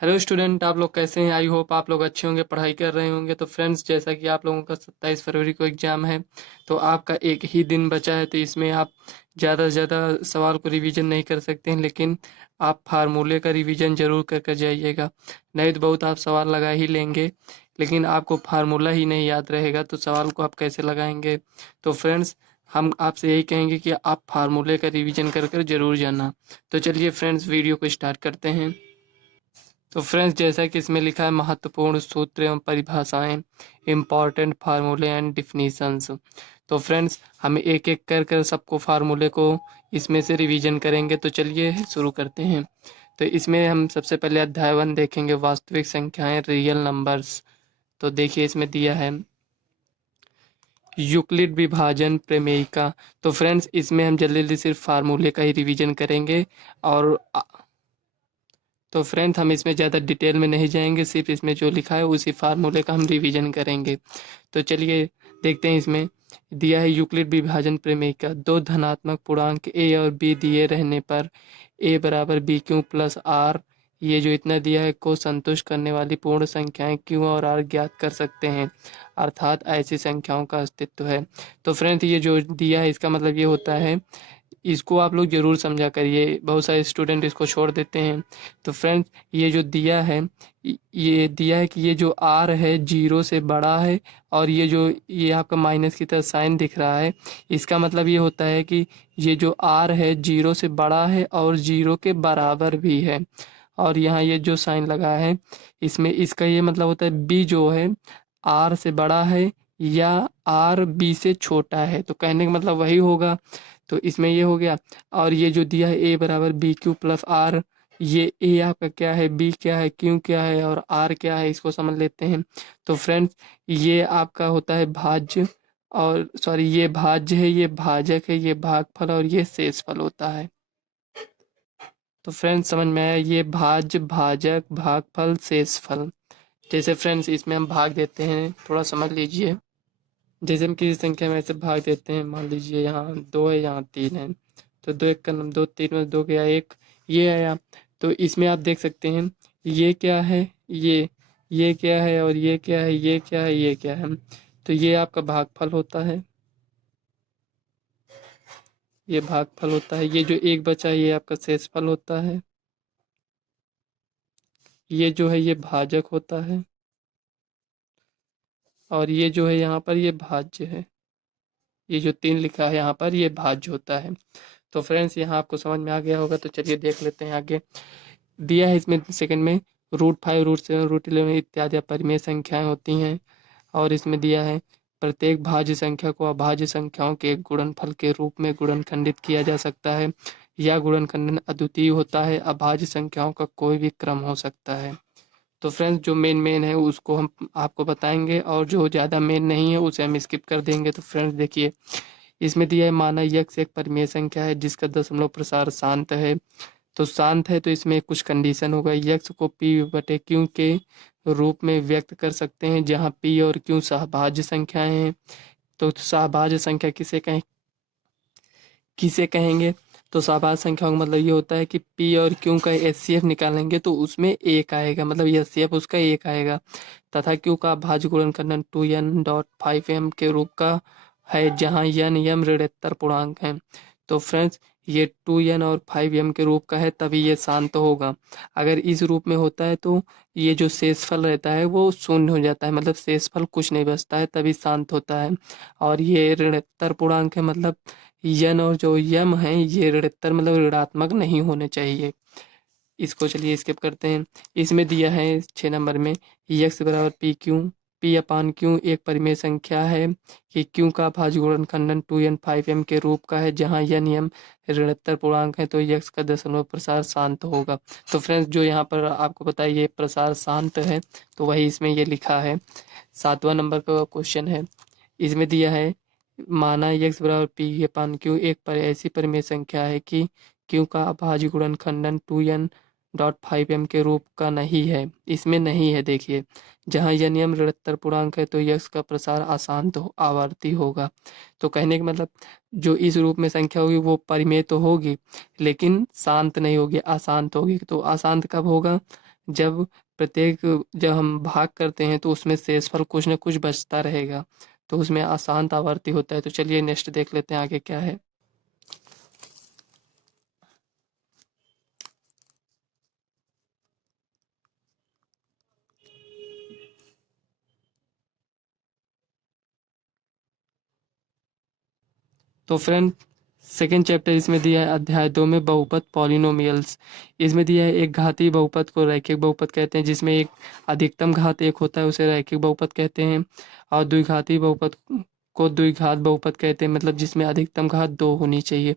Hello student, आप लोग कैसे हैं? आई होप आप लोग अच्छे होंगे, पढ़ाई कर रहे होंगे। तो फ्रेंड्स, जैसा कि आप लोगों का 27 फरवरी को एग्ज़ाम है, तो आपका एक ही दिन बचा है। तो इसमें आप ज़्यादा से ज़्यादा सवाल को रिवीजन नहीं कर सकते हैं, लेकिन आप फार्मूले का रिवीजन ज़रूर कर कर जाइएगा। नहीं तो बहुत आप सवाल लगा ही लेंगे, लेकिन आपको फार्मूला ही नहीं याद रहेगा, तो सवाल को आप कैसे लगाएंगे? तो फ्रेंड्स, हम आपसे यही कहेंगे कि आप फार्मूले का रिवीजन कर कर जरूर जाना। तो चलिए फ्रेंड्स, वीडियो को स्टार्ट करते हैं। तो फ्रेंड्स, जैसा कि इसमें लिखा है, महत्वपूर्ण सूत्र एवं परिभाषाएं, इम्पॉर्टेंट फार्मूले एंड डिफिनीशंस। तो फ्रेंड्स, हम एक एक कर कर सबको फार्मूले को इसमें से रिवीजन करेंगे। तो चलिए शुरू करते हैं। तो इसमें हम सबसे पहले अध्याय 1 देखेंगे, वास्तविक संख्याएं, रियल नंबर्स। तो देखिए इसमें दिया है यूक्लिड विभाजन प्रमेयिका। तो फ्रेंड्स, इसमें हम जल्दी जल्दी सिर्फ फार्मूले का ही रिवीजन करेंगे। और तो फ्रेंड्स, हम इसमें ज़्यादा डिटेल में नहीं जाएंगे, सिर्फ इसमें जो लिखा है उसी फार्मूले का हम रिवीजन करेंगे। तो चलिए देखते हैं। इसमें दिया है यूक्लिड विभाजन प्रमेय का, दो धनात्मक पूर्णांक ए और बी दिए रहने पर ए बराबर बी क्यू प्लस आर, ये जो इतना दिया है को संतुष्ट करने वाली पूर्ण संख्याएं क्यू और आर ज्ञात कर सकते हैं, अर्थात ऐसी संख्याओं का अस्तित्व है। तो फ्रेंड्स, ये जो दिया है इसका मतलब ये होता है, इसको आप लोग जरूर समझा करिए, बहुत सारे स्टूडेंट इसको छोड़ देते हैं। तो फ्रेंड्स, ये जो दिया है, ये दिया है कि ये जो आर है जीरो से बड़ा है, और ये आपका माइनस की तरह साइन दिख रहा है, इसका मतलब ये होता है कि ये जो आर है जीरो से बड़ा है और जीरो के बराबर भी है। और यहाँ ये जो साइन लगा है, इसमें इसका ये मतलब होता है बी जो है आर से बड़ा है या आर बी से छोटा है। तो कहने का मतलब वही होगा। तो इसमें ये हो गया। और ये जो दिया है ए बराबर बी क्यू प्लस आर, ये ए आपका क्या है, बी क्या है, क्यू क्या है और आर क्या है, इसको समझ लेते हैं। तो फ्रेंड्स, ये आपका होता है भाज्य, और सॉरी, ये भाज्य है, ये भाजक है, ये भागफल और ये शेषफल होता है। तो फ्रेंड्स, समझ में आया? ये भाज्य, भाजक, भागफल, शेषफल। जैसे फ्रेंड्स, इसमें हम भाग देते हैं, थोड़ा समझ लीजिए। जैसे हम किसी संख्या में ऐसे भाग देते हैं, मान लीजिए यहाँ दो है, यहाँ तीन है, तो दो एक का नम दो, तीन में दो गया एक, ये आया। तो इसमें आप देख सकते हैं, ये क्या है, ये क्या है और ये क्या है, ये क्या है, ये क्या है। तो ये आपका भागफल होता है, ये भागफल होता है। ये जो एक बचा है ये आपका शेषफल होता है। ये जो है ये भाजक होता है, और ये जो है यहाँ पर ये भाज्य है। ये जो तीन लिखा है यहाँ पर ये भाज्य होता है। तो फ्रेंड्स, यहाँ आपको समझ में आ गया होगा। तो चलिए देख लेते हैं आगे। दिया है इसमें सेकंड में √5, √7, √11 इत्यादि अपरिमेय संख्याएं होती हैं। और इसमें दिया है प्रत्येक भाज्य संख्या को अभाज्य संख्याओं के एक गुणनफल के रूप में गुणनखंडित किया जा सकता है। यह गुणनखंडन अद्वितीय होता है, अभाज्य संख्याओं का कोई भी क्रम हो सकता है। तो फ्रेंड्स, जो मेन मेन है उसको हम आपको बताएंगे, और जो ज़्यादा मेन नहीं है उसे हम स्किप कर देंगे। तो फ्रेंड्स देखिए, इसमें दिया है माना यक्स एक परिमेय संख्या है जिसका दशमलव प्रसार शांत है। तो शांत है, तो इसमें कुछ कंडीशन होगा। यक्स को पी बटे क्यू के रूप में व्यक्त कर सकते हैं, जहां पी और क्यू सहभाज्य संख्याएं हैं। तो सहभाज्य संख्या किसे कहेंगे? तो सहभाज्य संख्याओं का मतलब ये होता है कि पी और क्यू का एचसीएफ निकालेंगे तो उसमें एक आएगा, मतलब एचसीएफ उसका एक आएगा। तथा क्यू का भाज्य गुणनखंडन 2n.5m के रूप का है, जहां n m ऋणात्मक पूर्णांक है। तो फ्रेंड्स, ये 2n और 5m के रूप का है, तभी ये शांत होगा। अगर इस रूप में होता है तो ये जो शेषफल रहता है वो शून्य हो जाता है, मतलब शेषफल कुछ नहीं बचता है, तभी शांत होता है। और ये ऋणात्मक पूर्णांक है, मतलब यन और जो यम है ये ऋणात्मक, मतलब ऋणात्मक नहीं होने चाहिए। इसको चलिए स्किप करते हैं। इसमें दिया है 6 नंबर में, यक्स बराबर पी क्यू, पी अपान क्यू एक परिमेय संख्या है कि क्यू का भाज्य गुणनखंडन 2n/5m के रूप का है, जहां यन यम ऋणात्मक पूर्णांक है, तो यक्स का दशमलव प्रसार शांत होगा। तो फ्रेंड्स, जो यहाँ पर आपको पता है ये प्रसार शांत है, तो वही इसमें ये लिखा है। 7वां नंबर का क्वेश्चन है। इसमें दिया है माना यक्स बराबर पी अपान क्यू एक पर ऐसी परिमेय संख्या है कि क्यू का अभाज्य गुणनखंडन 2n.5m के रूप का नहीं है। इसमें नहीं है, देखिए, जहाँ यन यम ऋणात्मक पूर्णांक है तो यक्स का प्रसार अशांत आवर्ती होगा। तो कहने का मतलब, जो इस रूप में संख्या होगी वो परिमेय तो होगी, लेकिन शांत नहीं होगी, अशांत होगी। तो अशांत कब होगा? जब जब हम भाग करते हैं तो उसमें शेषफल कुछ न कुछ बचता रहेगा, तो उसमें अशांत आवर्ती होता है। तो चलिए नेक्स्ट देख लेते हैं आगे क्या है। तो फ्रेंड सेकेंड चैप्टर इसमें दिया है अध्याय 2 में बहुपद पॉलिनोमियल्स। इसमें दिया है एक घातीय बहुपद को रैखिक बहुपद कहते हैं, जिसमें एक अधिकतम घात एक होता है, उसे रैखिक बहुपद कहते हैं। और द्विघाती बहुपद को द्विघात बहुपद कहते हैं, मतलब जिसमें अधिकतम घात 2 होनी चाहिए।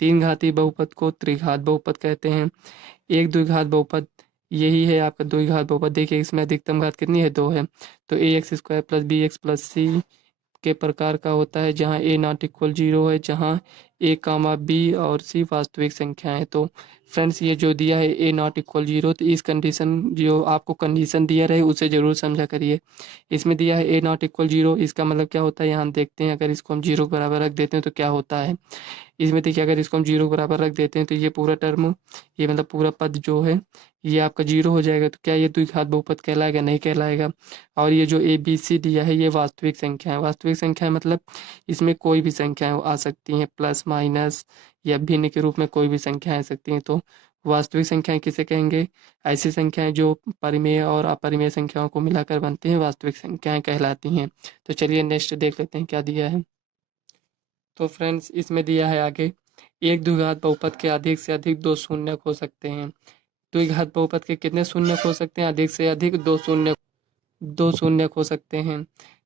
तीन घातीय बहुपद को त्रिघात बहुपद कहते हैं। एक द्विघात बहुपद यही है आपका द्विघात बहुपद। देखिए इसमें अधिकतम घात कितनी है, 2 है। तो a x square plus b x plus c के प्रकार का होता है, जहाँ ए नॉट इक्वल 0 है, जहाँ ए कामा बी और सी वास्तविक संख्या है। तो फ्रेंड्स ये जो दिया है ए नॉट इक्वल 0, तो इस कंडीशन जो आपको कंडीशन दिया रहे उसे ज़रूर समझा करिए। इसमें दिया है ए नॉट इक्वल 0, इसका मतलब क्या होता है यहाँ हम देखते हैं। अगर इसको हम 0 के बराबर रख देते हैं तो क्या होता है। इसमें देखिए अगर इसको हम 0 के बराबर रख देते हैं तो ये पूरा टर्म, ये मतलब पूरा पद जो है ये आपका 0 हो जाएगा। तो क्या ये द्विघात बहुपद कहलाएगा, नहीं कहलाएगा। और ये जो ए बी सी दिया है ये वास्तविक संख्या है। वास्तविक संख्या है मतलब इसमें कोई भी संख्याएं आ सकती हैं, प्लस माइनस या भिन्न के रूप में कोई भी संख्याएं आ सकती हैं। तो वास्तविक संख्याएं किसे कहेंगे, ऐसी संख्याएं जो परिमेय और अपरिमेय संख्याओं को मिलाकर बनती हैं वास्तविक संख्याएं कहलाती हैं। तो चलिए नेक्स्ट देख लेते हैं क्या दिया है। तो फ्रेंड्स इसमें दिया है आगे, एक द्विघात बहुपद के अधिक से अधिक दो शून्यक हो सकते हैं। द्विघात बहुपद के कितने शून्यक हो सकते हैं, अधिक से अधिक दो शून्यक हो सकते हैं।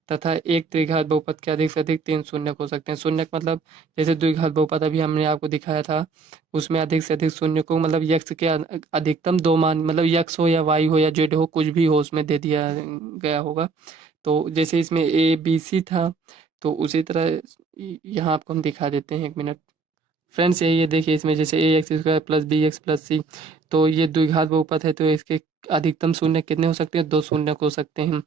तथा एक त्रिघात बहुपद के अधिक से अधिक तीन शून्यक हो सकते हैं। शून्यक मतलब जैसे द्विघात बहुपद अभी हमने आपको दिखाया था, उसमें अधिक से अधिक शून्यकों मतलब यक्स के अधिकतम दो मान, मतलब यक्स हो या वाई हो या जेड हो, कुछ भी हो उसमें दे दिया गया होगा। तो जैसे इसमें ए बी सी था, तो उसी तरह यहाँ आपको हम दिखा देते हैं, एक मिनट। फ्रेंड्स यही है, देखिए इसमें जैसे a x square plus b x plus c, तो ये द्विघात बहुपद है, तो इसके अधिकतम शून्य कितने हो सकते हैं, दो शून्य हो सकते हैं।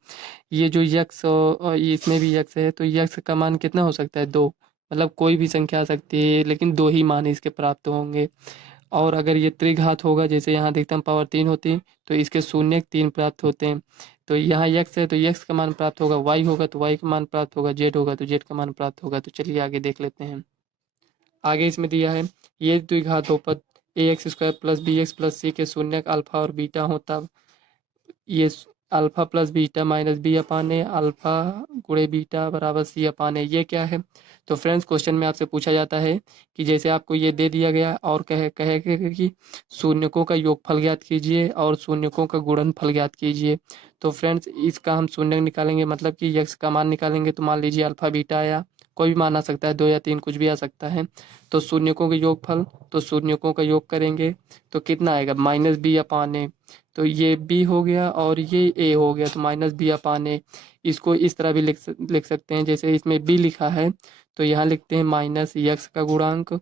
ये जो यक्स और ये इसमें भी यक्स है, तो यक्स का मान कितना हो सकता है, दो। मतलब कोई भी संख्या आ सकती है लेकिन दो ही मान इसके प्राप्त होंगे। और अगर ये त्रिघात होगा, जैसे यहाँ अधिकतम पावर 3 होती है, तो इसके शून्य 3 प्राप्त होते हैं। तो यहाँ यक्स है तो यक्स का मान प्राप्त होगा, वाई होगा तो वाई का मान प्राप्त होगा, जेड होगा तो जेड का मान प्राप्त होगा। तो चलिए आगे देख लेते हैं। आगे इसमें दिया है ये द्विघात बहुपद a x square plus b x plus c के शून्यक अल्फा और बीटा हो, तब ये alpha plus beta minus b upon a, alpha गुणे बीटा बराबर सी अपान ए, ये क्या है। तो फ्रेंड्स क्वेश्चन में आपसे पूछा जाता है कि जैसे आपको ये दे दिया गया और कहेगा कि शून्यकों का योगफल ज्ञात कीजिए और शून्यकों का गुणनफल ज्ञात कीजिए। तो फ्रेंड्स इसका हम शून्य निकालेंगे, मतलब कि यक्स का मान निकालेंगे। तो मान लीजिए अल्फा बीटा आया, कोई भी मान आ सकता है, 2 या 3 कुछ भी आ सकता है। तो शून्यकों के योगफल, तो शून्यकों का योग करेंगे तो कितना आएगा, माइनस बी अपान ए। तो ये b हो गया और ये a हो गया, तो माइनस बी अपान ए। इसको इस तरह भी लिख सकते हैं, जैसे इसमें b लिखा है तो यहाँ लिखते हैं माइनस यक्स का गुणांक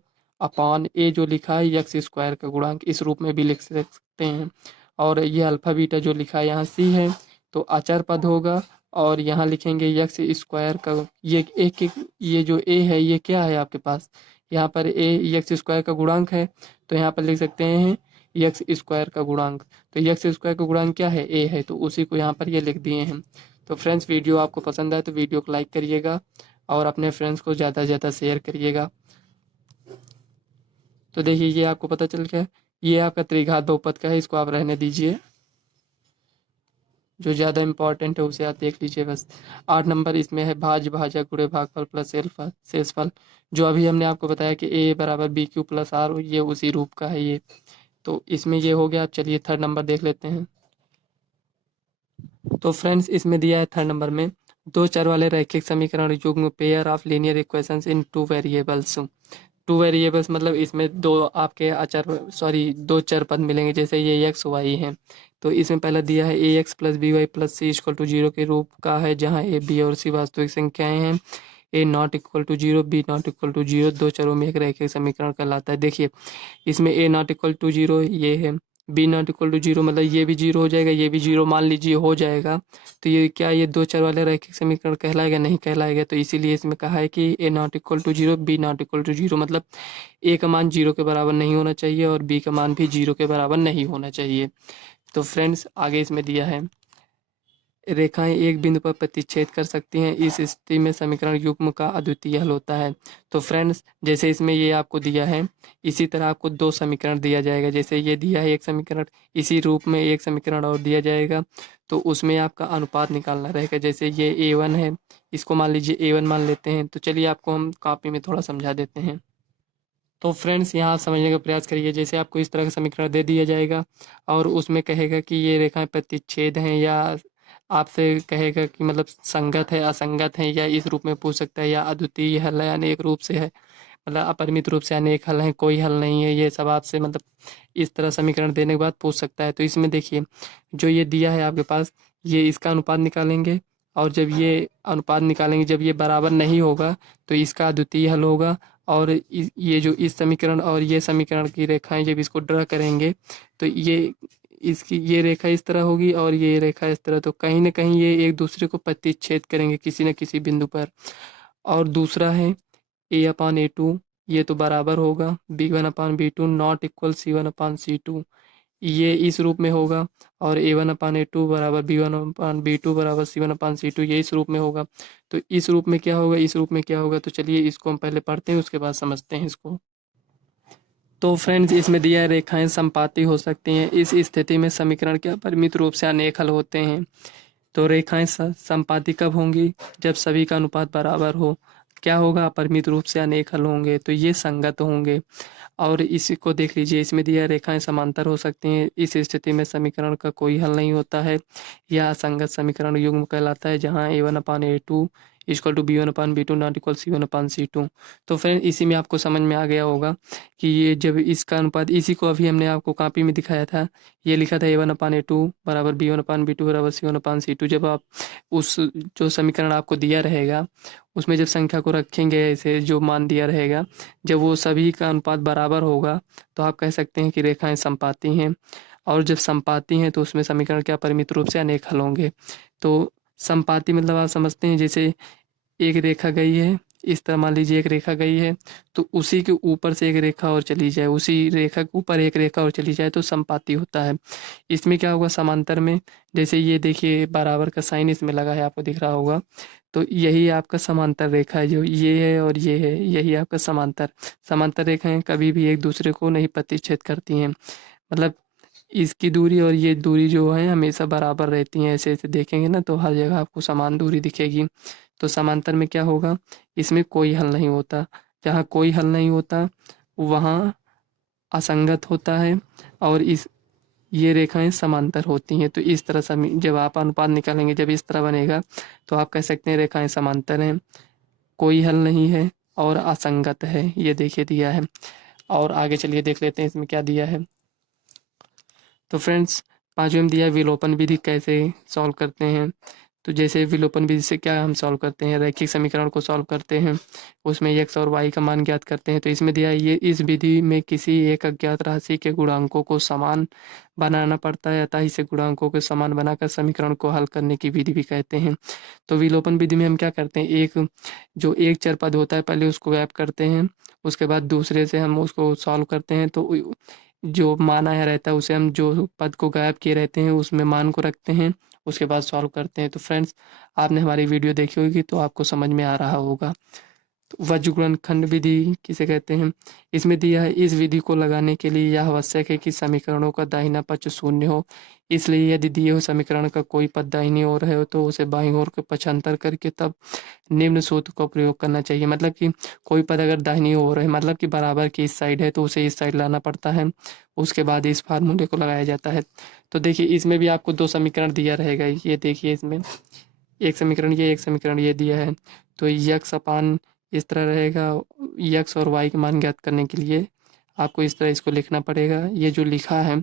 अपान a जो लिखा है यक्स स्क्वायर का गुणांक, इस रूप में भी लिख सकते हैं। और ये अल्फा बीटा जो लिखा है यहाँ c है, तो अचर पद होगा। और यहाँ लिखेंगे यक्स स्क्वायर का, ये एक ये जो a है ये क्या है आपके पास, यहाँ पर a यक्स स्क्वायर का गुणांक है, तो यहाँ पर लिख सकते हैं यक्स स्क्वायर का गुणांक। तो यक्स स्क्वायर का गुणांक क्या है, ए है, तो उसी को यहाँ पर ये लिख दिए हैं। तो फ्रेंड्स वीडियो आपको पसंद आए तो वीडियो को लाइक करिएगा और अपने फ्रेंड्स को ज़्यादा से ज़्यादा शेयर करिएगा। तो देखिए ये आपको पता चल गया, ये आपका त्रिघात बहुपद का है, इसको आप रहने दीजिए। जो ज़्यादा इंपॉर्टेंट है उसे आप देख लीजिए बस। 8 नंबर इसमें है भाज्य भाजक गुणे भागफल प्लस शेषफल, जो अभी हमने आपको बताया कि ए बराबर बी क्यू प्लस आर, ये उसी रूप का है ये। तो इसमें ये हो गया। आप चलिए थर्ड नंबर देख लेते हैं। तो फ्रेंड्स इसमें दिया है थर्ड नंबर में, दो चर वाले रैखिक समीकरण युग्म pair of linear equations in two variables. Two variables मतलब इसमें दो आपके दो चर पद मिलेंगे, जैसे ये एक्स वाई है। तो इसमें पहला दिया है a x plus b y plus c equal to 0 के रूप का है, जहाँ ए बी और सी वास्तविक संख्याएं हैं। A not equal to 0, b not equal to 0 दो चरों में एक रैखिक समीकरण कहलाता है। देखिए इसमें ए नॉट इक्वल टू 0 ये है, बी नॉट इक्वल टू 0 मतलब ये भी 0 हो जाएगा, ये भी 0 मान लीजिए हो जाएगा। तो ये क्या, ये दो चर वाले रैखिक समीकरण कहलाएगा, नहीं कहलाएगा। तो इसीलिए इसमें कहा है कि a not equal to 0, b not equal to 0, मतलब ए का मान 0 के बराबर नहीं होना चाहिए और बी का मान भी 0 के बराबर नहीं होना चाहिए। तो फ्रेंड्स आगे इसमें दिया है, रेखाएं एक बिंदु पर प्रतिच्छेद कर सकती हैं, इस स्थिति में समीकरण युग्म का अद्वितीय हल होता है। तो फ्रेंड्स जैसे इसमें ये आपको दिया है, इसी तरह आपको दो समीकरण दिया जाएगा। जैसे ये दिया है एक समीकरण, इसी रूप में एक समीकरण और दिया जाएगा, तो उसमें आपका अनुपात निकालना रहेगा। जैसे ये A1 है, इसको मान लीजिए A1 मान लेते हैं। तो चलिए आपको हम कॉपी में थोड़ा समझा देते हैं। तो फ्रेंड्स यहाँ आप समझने का प्रयास करिए। जैसे आपको इस तरह का समीकरण दे दिया जाएगा और उसमें कहेगा कि ये रेखाएं प्रतिच्छेद हैं, या आपसे कहेगा कि मतलब संगत है, असंगत है, या इस रूप में पूछ सकता है, या अद्वितीय हल है, अनेक रूप से है, मतलब अपरिमित रूप से अनेक हल हैं, कोई हल नहीं है। ये सब आपसे मतलब इस तरह समीकरण देने के बाद पूछ सकता है। तो इसमें देखिए जो ये दिया है आपके पास, ये इसका अनुपात निकालेंगे, और जब ये अनुपात निकालेंगे, जब ये बराबर नहीं होगा तो इसका अद्वितीय हल होगा। और ये जो इस समीकरण और ये समीकरण की रेखाएं जब इसको ड्रा करेंगे, तो ये इसकी ये रेखा इस तरह होगी और ये रेखा इस तरह, तो कहीं ना कहीं ये एक दूसरे को प्रतिच्छेद करेंगे किसी न किसी बिंदु पर। और दूसरा है A/A2, ये तो बराबर होगा B1/B2 नॉट इक्वल C1/C2, ये इस रूप में होगा। और A1/A2 बराबर B1/B2 बराबर C1/C2, ये इस रूप में होगा। तो इस रूप में क्या होगा, इस रूप में क्या होगा, तो चलिए इसको हम पहले पढ़ते हैं, उसके बाद समझते हैं इसको। तो फ्रेंड्स इसमें दिया है रेखाएं संपाती हो सकती हैं, इस स्थिति में समीकरण के अपरिमित रूप से अनेक हल होते हैं। तो रेखाएं संपाती कब होंगी, जब सभी का अनुपात बराबर हो। क्या होगा, अपरिमित रूप से अनेक हल होंगे, तो ये संगत होंगे। और इसी को देख लीजिए, इसमें दिया रेखाएं समांतर हो सकती हैं, इस स्थिति में समीकरण का कोई हल नहीं होता है, यह असंगत समीकरण युग्म कहलाता है, जहाँ A1/A2 equal to B1/B2 not equal C1/C2। तो फ्रेंड इसी में आपको समझ में आ गया होगा कि ये जब इसका अनुपात, इसी को अभी हमने आपको कॉपी में दिखाया था, ये लिखा था A1/A2 बराबर B1/B2 बराबर C1/C2। जब आप उस जो समीकरण आपको दिया रहेगा उसमें जब संख्या को रखेंगे, ऐसे जो मान दिया रहेगा, जब वो सभी का अनुपात बराबर होगा, तो आप कह सकते हैं कि रेखाएं संपाती हैं। और जब संपाती हैं तो उसमें समीकरण क्या परिमित रूप से अनेक हल होंगे। तो संपाती मतलब आप समझते हैं, जैसे एक रेखा गई है, इस तरह मान लीजिए एक रेखा गई है, तो उसी के ऊपर से एक रेखा और चली जाए, उसी रेखा के ऊपर एक रेखा और चली जाए, तो संपाती होता है। इसमें क्या होगा, समांतर में, जैसे ये देखिए बराबर का साइन इसमें लगा है, आपको दिख रहा होगा, तो यही आपका समांतर रेखा है, जो ये है और ये है, यही आपका समांतर समांतर रेखाएं कभी भी एक दूसरे को नहीं प्रतिच्छेद करती हैं। मतलब इसकी दूरी और ये दूरी जो है हमेशा बराबर रहती हैं। ऐसे ऐसे देखेंगे ना तो हर जगह आपको समान दूरी दिखेगी। तो समांतर में क्या होगा, इसमें कोई हल नहीं होता, जहाँ कोई हल नहीं होता वहाँ असंगत होता है, और इस ये रेखाएं समांतर होती हैं। तो इस तरह समी जब आप अनुपात निकालेंगे, जब इस तरह बनेगा, तो आप कह सकते हैं रेखाएं समांतर हैं, कोई हल नहीं है और असंगत है। ये देखिए दिया है। और आगे चलिए देख लेते हैं इसमें क्या दिया है। तो फ्रेंड्स पांचवें में दिया है विलोपन विधि कैसे सॉल्व करते हैं। तो जैसे विलोपन विधि से क्या हम सॉल्व करते हैं, रैखिक समीकरण को सॉल्व करते हैं, उसमें x और y का मान ज्ञात करते हैं। तो इसमें दिया है, ये इस विधि में किसी एक अज्ञात राशि के गुणांकों को समान बनाना पड़ता है, अतः इसे गुणांकों को समान बनाकर समीकरण को हल करने की विधि भी कहते हैं। तो विलोपन विधि में हम क्या करते हैं, एक जो एक चर पद होता है पहले उसको गायब करते हैं, उसके बाद दूसरे से हम उसको सॉल्व करते हैं। तो जो मान आया रहता है उसे हम जो पद को गायब किए रहते हैं उसमें मान को रखते हैं, उसके बाद सॉल्व करते हैं। तो फ्रेंड्स आपने हमारी वीडियो देखी होगी तो आपको समझ में आ रहा होगा। तो वज्रगुणन खंड विधि किसे कहते हैं, इसमें दिया है इस विधि को लगाने के लिए यह आवश्यक है कि समीकरणों का दाहिना पक्ष शून्य हो, इसलिए यदि दिए हुए समीकरण का कोई पद दाहिनी ओर है तो उसे बाईं ओर के पक्षांतर करके तब निम्न सूत्र का प्रयोग करना चाहिए। मतलब कि कोई पद अगर दाहिनी ओर है, मतलब कि बराबर की इस साइड है, तो उसे इस साइड लाना पड़ता है, उसके बाद इस फार्मूले को लगाया जाता है। तो देखिए इसमें भी आपको दो समीकरण दिया रहेगा, ये देखिए इसमें एक समीकरण ये, एक समीकरण ये दिया है। तो यक्स अपान इस तरह रहेगा, यक्स और वाई के मान ज्ञात करने के लिए आपको इस तरह इसको लिखना पड़ेगा। ये जो लिखा है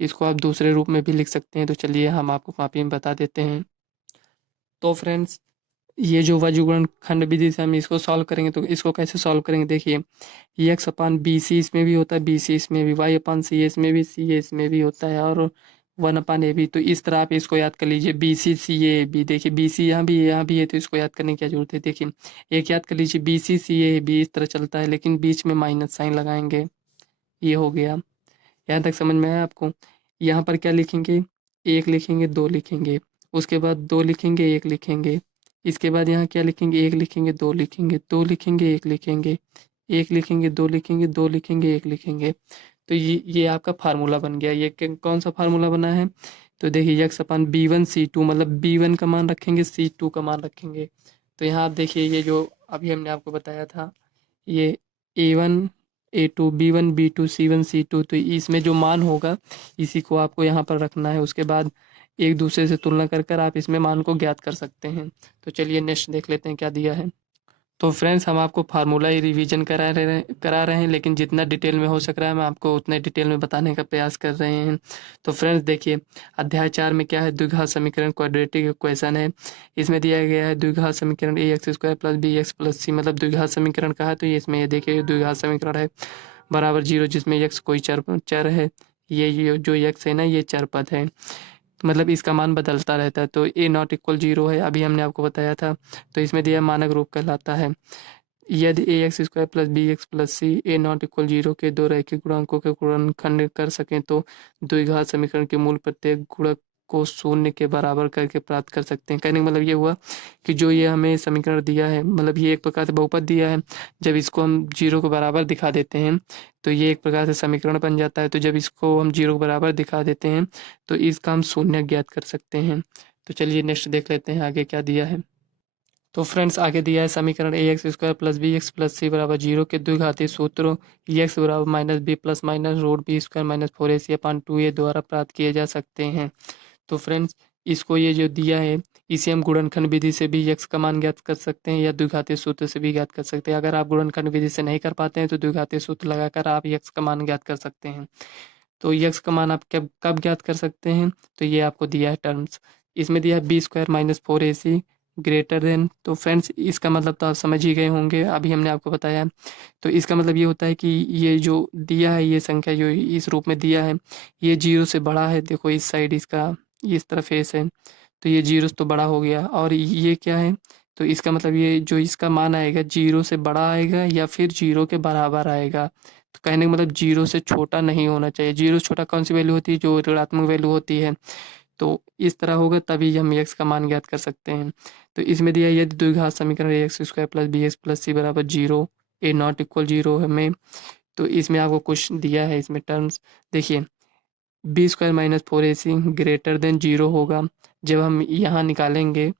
इसको आप दूसरे रूप में भी लिख सकते हैं, तो चलिए हम आपको कॉपी में बता देते हैं। तो फ्रेंड्स ये जो वज्रगुणन खंड विधि से हम इसको सॉल्व करेंगे, तो इसको कैसे सॉल्व करेंगे, देखिए यक्स अपान बी सी इसमें भी होता है, बी सी इसमें भी, वाई अपान सी इसमें भी, सी ए इसमें भी होता है, और 1/AB। तो इस तरह आप इसको याद कर लीजिए, B C C A B, देखिए बी सी यहाँ भी यहाँ भी है, तो इसको याद करने की क्या जरूरत है। देखिए एक याद कर लीजिए, B C C A B इस तरह चलता है, लेकिन बीच में माइनस साइन लगाएंगे, ये हो गया। यहाँ तक समझ में आया आपको। यहाँ पर क्या लिखेंगे, 1 लिखेंगे, 2 लिखेंगे, उसके बाद 2 लिखेंगे, 1 लिखेंगे, इसके बाद यहाँ क्या लिखेंगे, 1 लिखेंगे, 2 लिखेंगे, 2 लिखेंगे, 1 लिखेंगे, 1 लिखेंगे, 2 लिखेंगे, 2 लिखेंगे, 1 लिखेंगे। तो ये आपका फार्मूला बन गया। ये कौन सा फार्मूला बना है, तो देखिए यक्स अपन B1 C2 मतलब B1 का मान रखेंगे, C2 का मान रखेंगे। तो यहाँ आप देखिए ये जो अभी हमने आपको बताया था, ये A1 A2 B1 B2 C1 C2, तो इसमें जो मान होगा इसी को आपको यहाँ पर रखना है। उसके बाद एक दूसरे से तुलना कर कर आप इसमें मान को ज्ञात कर सकते हैं। तो चलिए नेक्स्ट देख लेते हैं क्या दिया है। तो फ्रेंड्स हम आपको फार्मूला ही रिवीजन करा रहे हैं, लेकिन जितना डिटेल में हो सक रहा है मैं आपको उतने डिटेल में बताने का प्रयास कर रहे हैं। तो फ्रेंड्स देखिए, अध्याय 4 में क्या है, द्विघात समीकरण क्वाड्रेटिक इक्वेशन है। इसमें दिया गया है द्विघात समीकरण ax² + bx + c मतलब द्विघात समीकरण का है। तो ये इसमें ये देखिए द्विघात समीकरण है बराबर 0, जिसमें x कोई चर है, ये जो x है ना ये चर पद है, तो मतलब इसका मान बदलता रहता है। तो a ≠ 0 है, अभी हमने आपको बताया था। तो इसमें दिया मानक रूप कहलाता है। यदि ax² + bx + c a ≠ 0 के दो रैखिक गुणांकों के गुणनखंड कर सकें तो द्विघात समीकरण के मूल प्रत्येक गुणक को शून्य के बराबर करके प्राप्त कर सकते हैं। कहने का मतलब ये हुआ कि जो ये हमें समीकरण दिया है, मतलब ये एक प्रकार से बहुपद दिया है, जब इसको हम 0 के बराबर दिखा देते हैं तो ये एक प्रकार से समीकरण बन जाता है। तो जब इसको हम 0 के बराबर दिखा देते हैं तो इसका हम शून्य ज्ञात कर सकते हैं। तो चलिए नेक्स्ट देख लेते हैं आगे क्या दिया है। तो फ्रेंड्स आगे दिया है समीकरण ax² + bx + c बराबर 0 के द्विघाती सूत्र x बराबर -b + -√b² - 4ac/2a द्वारा प्राप्त किए जा सकते हैं। तो फ्रेंड्स इसको ये जो दिया है इसे हम गुणनखंड विधि से भी x का मान ज्ञात कर सकते हैं या द्विघाती सूत्र से भी ज्ञात कर सकते हैं। अगर आप गुणनखंड विधि से नहीं कर पाते हैं तो द्विघाती सूत्र लगाकर आप x का मान ज्ञात कर सकते हैं। तो x का मान आप कब कब ज्ञात कर सकते हैं, तो ये आपको दिया है टर्म्स। इसमें दिया है b² - 4ac ग्रेटर देन, तो फ्रेंड्स इसका मतलब तो आप समझ ही गए होंगे, अभी हमने आपको बताया। तो इसका मतलब ये होता है कि ये जो दिया है ये संख्या जो इस रूप में दिया है ये 0 से बड़ा है। देखो इस साइड इसका इस तरफ फेस है, तो ये 0 से तो बड़ा हो गया, और ये क्या है, तो इसका मतलब ये जो इसका मान आएगा 0 से बड़ा आएगा या फिर 0 के बराबर आएगा। तो कहने का मतलब 0 से छोटा नहीं होना चाहिए। 0 से छोटा कौन सी वैल्यू होती है, जो ऋणात्मक वैल्यू होती है। तो इस तरह होगा तभी हम x का मान ज्ञात कर सकते हैं। तो इसमें दिया है यदि द्विघात समीकरण ax² + bx + c बराबर 0 a ≠ 0 हमें, तो इसमें आपको कुछ दिया है इसमें टर्म्स। देखिए b² - 4ac ग्रेटर देन 0 होगा। जब हम यहाँ निकालेंगे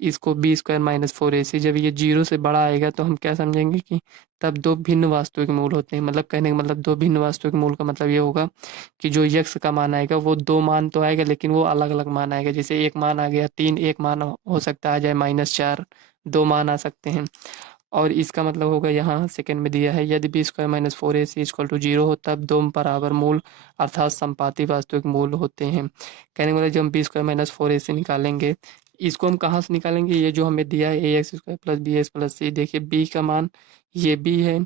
इसको b² - 4ac, जब ये 0 से बड़ा आएगा तो हम क्या समझेंगे कि तब दो भिन्न वास्तविक मूल होते हैं। मतलब कहने का मतलब दो भिन्न वास्तविक मूल का मतलब ये होगा कि जो यक्स का मान आएगा वो दो मान तो आएगा लेकिन वो अलग अलग मान आएगा। जैसे एक मान आ गया 3, एक मान हो सकता है आ जाए -4, दो मान आ सकते हैं। और इसका मतलब होगा यहाँ सेकंड में दिया है यदि b² - 4ac = 0 हो तब दो बराबर मूल अर्थात संपाती वास्तविक मूल होते हैं। कहने का मतलब जब हम b² - 4ac निकालेंगे, इसको हम कहाँ से निकालेंगे, ये जो हमें दिया है ax² + bx + c, देखिए b का मान ये b है,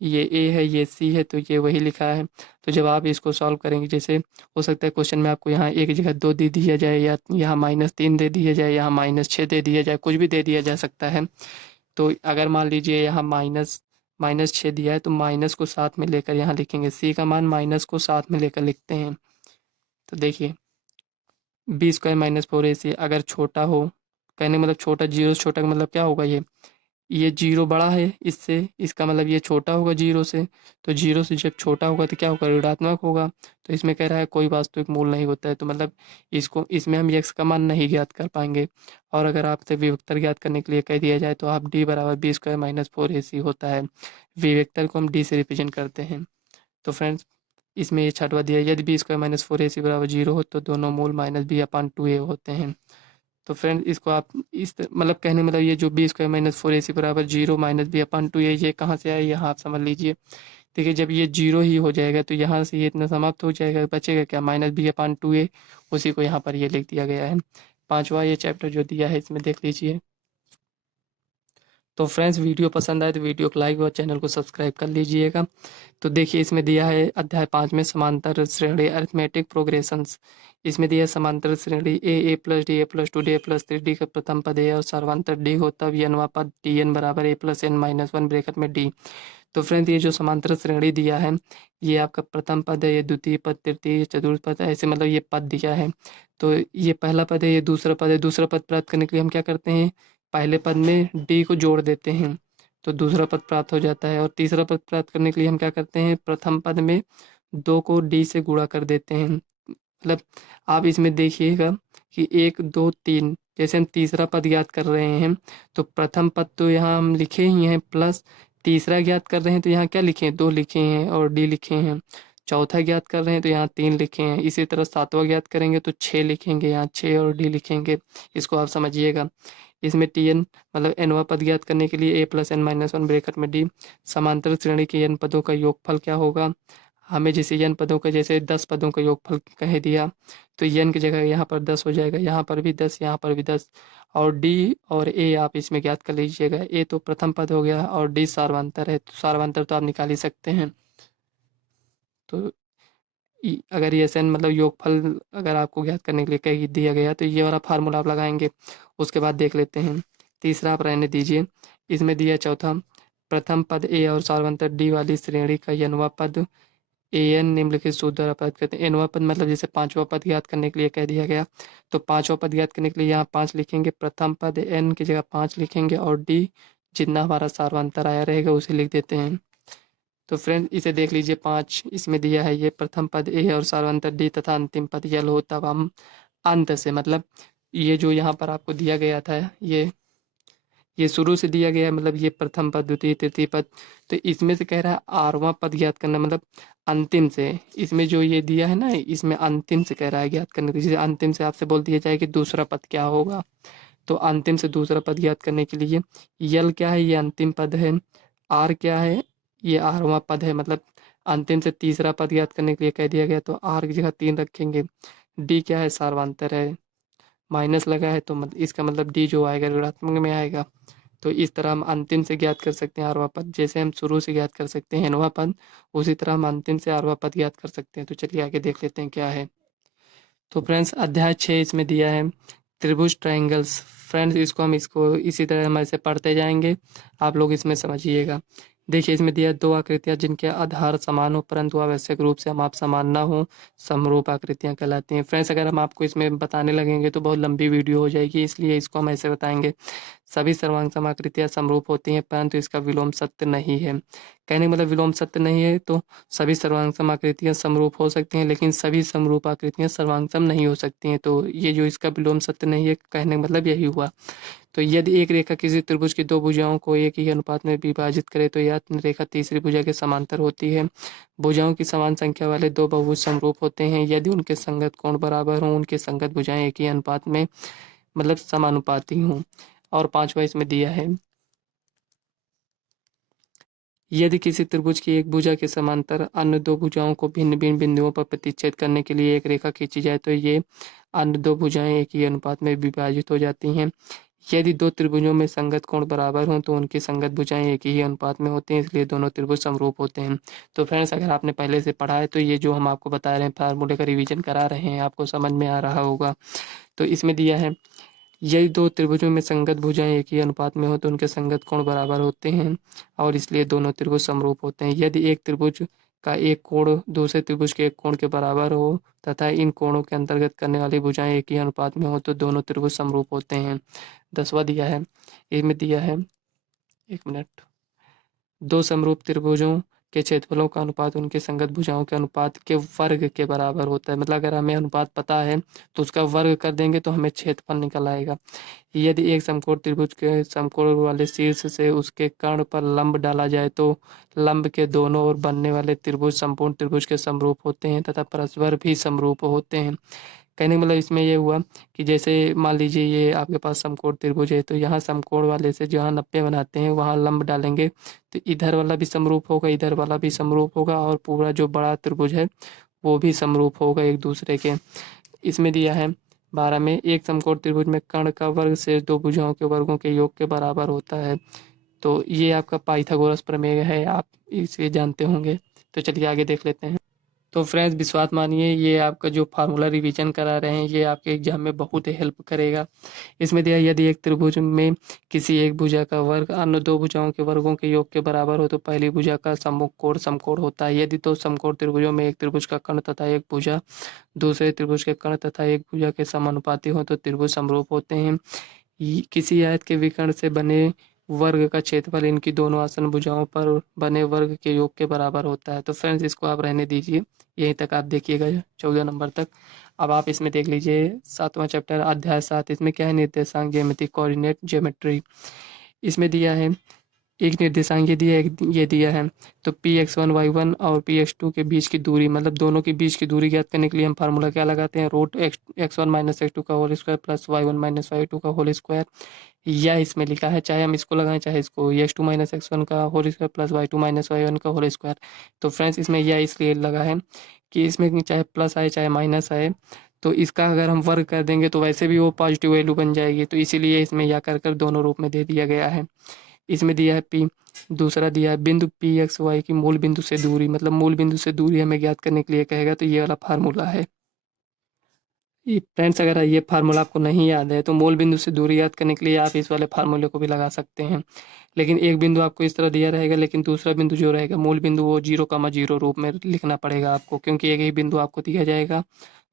ये a है, ये c है, तो ये वही लिखा है। तो जब आप इसको सॉल्व करेंगे, जैसे हो सकता है क्वेश्चन में आपको यहाँ एक जगह 2 दे दिया जाए या यहाँ -3 दे दिया जाए, यहाँ -6 दे दिया जाए, कुछ भी दे दिया जा सकता है। तो अगर मान लीजिए यहाँ -6 दिया है तो माइनस को साथ में लेकर यहाँ लिखेंगे, सी का मान माइनस को साथ में लेकर लिखते हैं। तो देखिए b² - 4ac अगर छोटा हो, कहने का मतलब छोटा, 0 से छोटा का मतलब क्या होगा, ये 0 बड़ा है इससे, इसका मतलब ये छोटा होगा 0 से। तो 0 से जब छोटा होगा तो क्या होगा, ऋणात्मक होगा। तो इसमें कह रहा है कोई वास्तविक मूल नहीं होता है, तो मतलब इसको इसमें हम x का मान नहीं ज्ञात कर पाएंगे। और अगर आपसे विभक्तर ज्ञात करने के लिए कह दिया जाए तो आप d बराबर b² - 4ac होता है। विभक्तर को हम d से रिप्रेजेंट करते हैं। तो फ्रेंड्स इसमें ये छठवा दिया है यदि b² - 4ac बराबर 0 हो तो दोनों मूल -b/2a होते हैं। तो फ्रेंड इसको आप मतलब कहने मतलब ये जो b² - 4ac बराबर 0 -b/2a ये कहाँ से आया, यहाँ आप समझ लीजिए। देखिए जब ये 0 ही हो जाएगा तो यहाँ से ये इतना समाप्त हो जाएगा, बचेगा क्या, -b/2a, उसी को यहाँ पर ये लिख दिया गया है। पांचवा ये चैप्टर जो दिया है इसमें देख लीजिए। तो फ्रेंड्स वीडियो पसंद आए तो वीडियो को लाइक और चैनल को सब्सक्राइब कर लीजिएगा। तो देखिए इसमें दिया है अध्याय 5 में समांतर श्रेणी अरिथमेटिक प्रोग्रेशंस। इसमें दिया समांतर श्रेणी a plus d a plus two d a plus three d का प्रथम पद है और सर्वांतर डी हो तब यनवा पद डी एन बराबर a plus n minus one bracket में डी। तो फ्रेंड ये जो समांतर श्रेणी दिया है ये आपका प्रथम पद है, ये द्वितीय पद, तृतीय, चतुर्थ पद, ऐसे मतलब ये पद दिया है। तो ये पहला पद है, ये दूसरा पद है। दूसरा पद प्राप्त करने के लिए हम क्या करते हैं, पहले पद में डी को जोड़ देते हैं तो दूसरा पद प्राप्त हो जाता है। और तीसरा पद प्राप्त करने के लिए हम क्या करते हैं, प्रथम पद में दो को डी से गुणा कर देते हैं। मतलब आप इसमें देखिएगा कि एक दो तीन, जैसे हम तीसरा पद ज्ञात कर रहे हैं तो प्रथम पद तो यहाँ हम लिखे ही हैं, प्लस तीसरा ज्ञात कर रहे हैं तो यहाँ क्या लिखे हैं, दो लिखे हैं और डी लिखे हैं। चौथा ज्ञात कर रहे हैं तो यहाँ तीन लिखे हैं। इसी तरह सातवां ज्ञात करेंगे तो छः लिखेंगे, यहाँ छः और डी लिखेंगे। इसको आप समझिएगा। इसमें टी एन मतलब एनवा पद ज्ञात करने के लिए a plus n minus one bracket में डी। समांतर श्रेणी के एन पदों का योगफल क्या होगा, हमें जैसे एन पदों का जैसे 10 पदों का योगफल कह दिया तो एन की जगह यहाँ पर 10 हो जाएगा, यहाँ पर भी 10, यहाँ पर भी 10। और डी और ए आप इसमें ज्ञात कर लीजिएगा। ए तो प्रथम पद हो गया और डी सार्वंतर है, तो सार्वंतर तो आप निकाल ही सकते हैं। तो अगर ये एन मतलब योगफल अगर आपको ज्ञात करने के लिए कह दिया गया तो ये वाला फार्मूला आप लगाएंगे। उसके बाद देख लेते हैं तीसरा, आप रहने दीजिए। इसमें दिया चौथा, प्रथम पद ए और सार्वंतर डी वाली श्रेणी का यनवा पद ए एन निम्नलिखित सूत्र द्वारा प्राप्त करते हैं। एनवा पद मतलब जैसे पांचवा पद ज्ञात करने के लिए कह दिया गया तो पांचवा पद ज्ञात करने के लिए यहाँ 5 लिखेंगे, प्रथम पद एन की जगह 5 लिखेंगे और डी जितना हमारा सार्वंतर आया रहेगा उसे लिख देते हैं। तो फ्रेंड इसे देख लीजिए, 5 इसमें दिया है, ये प्रथम पद ए और सार्वंतर डी तथा अंतिम पद यल हो तब हम अंत से मतलब ये जो यहाँ पर आपको दिया गया था ये शुरू से दिया गया है, मतलब ये प्रथम पद, द्वितीय, तृतीय पद। तो इसमें से कह रहा है आठवां पद ज्ञात करना, मतलब अंतिम से। इसमें जो ये दिया है ना, इसमें अंतिम से कह रहा है ज्ञात करने के लिए। जैसे अंतिम से आपसे बोल दिया जाए कि दूसरा पद क्या होगा, तो अंतिम से दूसरा पद ज्ञात करने के लिए यल क्या है, ये अंतिम पद है। आर क्या है, ये आठवां पद है। मतलब अंतिम से तीसरा पद ज्ञात करने के लिए कह दिया गया तो आर की जगह 3 रखेंगे। डी क्या है, सार्वंतर है, माइनस लगा है तो इसका मतलब डी जो आएगा ऋणात्मक में आएगा। तो इस तरह हम अंतिम से ज्ञात कर सकते हैं आरवा पद, जैसे हम शुरू से ज्ञात कर सकते हैं एनवा पद, उसी तरह हम अंतिम से आरवा पद ज्ञात कर सकते हैं। तो चलिए आगे देख लेते हैं क्या है। तो फ्रेंड्स अध्याय 6 इसमें दिया है त्रिभुज ट्रायंगल्स। फ्रेंड्स इसको इसी तरह हम ऐसे पढ़ते जाएंगे, आप लोग इसमें समझिएगा। देखिए इसमें दिया दो आकृतियां जिनके आधार समान हो परंतु आवश्यक रूप से माप समान ना हो, समरूप आकृतियां कहलाती हैं। फ्रेंड्स अगर हम आपको इसमें बताने लगेंगे तो बहुत लंबी वीडियो हो जाएगी, इसलिए इसको हम ऐसे बताएंगे। सभी सर्वांग समाकृतियां समरूप होती हैं परंतु इसका विलोम सत्य नहीं है। कहने का मतलब विलोम सत्य नहीं है तो सभी सर्वांग आकृतियां समरूप हो सकती हैं लेकिन सभी समरूप आकृतियां सर्वांगसम नहीं हो सकती हैं। तो ये जो इसका विलोम सत्य नहीं है कहने का मतलब यही हुआ। तो यदि एक रेखा किसी त्रिभुज की दो भुजाओं को एक ही अनुपात में विभाजित करे तो यह रेखा तीसरी भुजा के समांतर होती है। भुजाओं की समान संख्या वाले दो बहुभुज समरूप होते हैं यदि उनके संगत कोण बराबर हों, उनके संगत भुजाएं एक ही अनुपात में मतलब समानुपाती हों। और पांचवा इसमें दिया है, यदि किसी त्रिभुज की एक भुजा के समांतर अन्य दो भुजाओं को भिन्न भिन्न बिंदुओं पर प्रतिच्छेद करने के लिए एक रेखा खींची जाए तो ये अन्य दो भुजाएं एक ही अनुपात में विभाजित हो जाती हैं। यदि दो त्रिभुजों में संगत कोण बराबर हों तो उनकी संगत भुजाएं एक ही अनुपात में होती हैं, इसलिए दोनों त्रिभुज समरूप होते हैं। तो फ्रेंड्स अगर आपने पहले से पढ़ा है तो ये जो हम आपको बता रहे हैं फार्मूले का रिवीजन करा रहे हैं, आपको समझ में आ रहा होगा। तो इसमें दिया है यदि दो त्रिभुजों में संगत भुजाएं एक ही अनुपात में हो तो उनके संगत कोण बराबर होते हैं और इसलिए दोनों त्रिभुज समरूप होते हैं। यदि एक त्रिभुज का एक कोण दूसरे त्रिभुज के एक कोण के बराबर हो तथा इन कोणों के अंतर्गत करने वाली भुजाएं एक ही अनुपात में हो तो दोनों त्रिभुज समरूप होते हैं। 10वां दिया है, इसमें दिया है, एक मिनट, दो समरूप त्रिभुजों के क्षेत्रफलों का अनुपात उनके संगत भुजाओं के अनुपात के वर्ग के बराबर होता है। मतलब अगर हमें अनुपात पता है तो उसका वर्ग कर देंगे तो हमें क्षेत्रफल निकल आएगा। यदि एक समकोण त्रिभुज के समकोण वाले शीर्ष से उसके कर्ण पर लंब डाला जाए तो लंब के दोनों ओर बनने वाले त्रिभुज संपूर्ण त्रिभुज के समरूप होते हैं तथा परस्पर भी समरूप होते हैं। कहने का मतलब इसमें ये हुआ कि जैसे मान लीजिए ये आपके पास समकोण त्रिभुज है तो यहाँ समकोण वाले से जहाँ 90 बनाते हैं वहाँ लंब डालेंगे तो इधर वाला भी समरूप होगा, इधर वाला भी समरूप होगा और पूरा जो बड़ा त्रिभुज है वो भी समरूप होगा एक दूसरे के। इसमें दिया है 12 में, एक समकोण त्रिभुज में कर्ण का वर्ग से दो भुजाओं के वर्गों के योग के बराबर होता है। तो ये आपका पाइथागोरस प्रमेय है, आप इसे जानते होंगे। तो चलिए आगे देख लेते हैं। तो फ्रेंड्स विश्वास मानिए ये आपका जो फार्मूला रिवीजन करा रहे हैं ये आपके एग्जाम में बहुत ही हेल्प करेगा। इसमें दिया यदि एक त्रिभुज में किसी एक भुजा का वर्ग अन्य दो भुजाओं के वर्गों के योग के बराबर हो तो पहली भुजा का सम्मुख कोण समकोण होता है। यदि दो समकोण त्रिभुजों में एक त्रिभुज का कर्ण तथा एक भुजा दूसरे त्रिभुज के कर्ण तथा एक भुजा के समानुपाती हो तो त्रिभुज समरूप होते हैं। किसी आयत के विकर्ण से बने वर्ग का क्षेत्रफल इनकी दोनों आसन भुजाओं पर बने वर्ग के योग के बराबर होता है। तो फ्रेंड्स इसको आप रहने दीजिए, यहीं तक आप देखिएगा 14 नंबर तक। अब आप इसमें देख लीजिए 7वां चैप्टर अध्याय 7। इसमें क्या है, निर्देशांक ज्यामिति कोऑर्डिनेट ज्योमेट्री। इसमें दिया है एक निर्देशांक ये दिया है तो Px1 y1 और Px2 के बीच की दूरी मतलब दोनों के बीच की दूरी ज्ञात करने के लिए हम फार्मूला क्या लगाते हैं, रूट x1 माइनस x2 का whole square plus y1 minus y2 का होल स्क्वायर। या इसमें लिखा है चाहे हम इसको लगाएं चाहे इसको, x2 माइनस x1 का whole square plus y2 minus y1 का होल स्क्वायर। तो फ्रेंड्स इसमें यह इसलिए लगा है कि इसमें चाहे प्लस आए चाहे माइनस आए तो इसका अगर हम वर्ग कर देंगे तो वैसे भी वो पॉजिटिव वैल्यू बन जाएगी, तो इसीलिए इसमें या कर दोनों रूप में दे दिया गया है। इसमें दिया है पी, दूसरा दिया है बिंदु पी एक्स वाई की मूल बिंदु से दूरी मतलब मूल बिंदु से दूरी हमें ज्ञात करने के लिए कहेगा, तो ये वाला फार्मूला है। ये फ्रेंड्स अगर ये फार्मूला आपको नहीं याद है तो मूल बिंदु से दूरी याद करने के लिए आप इस वाले फार्मूले को भी लगा सकते हैं। लेकिन एक बिंदु आपको इस तरह दिया रहेगा लेकिन दूसरा बिंदु जो रहेगा मूल बिंदु वो 0,0 रूप में लिखना पड़ेगा आपको, क्योंकि एक ही बिंदु आपको दिया जाएगा,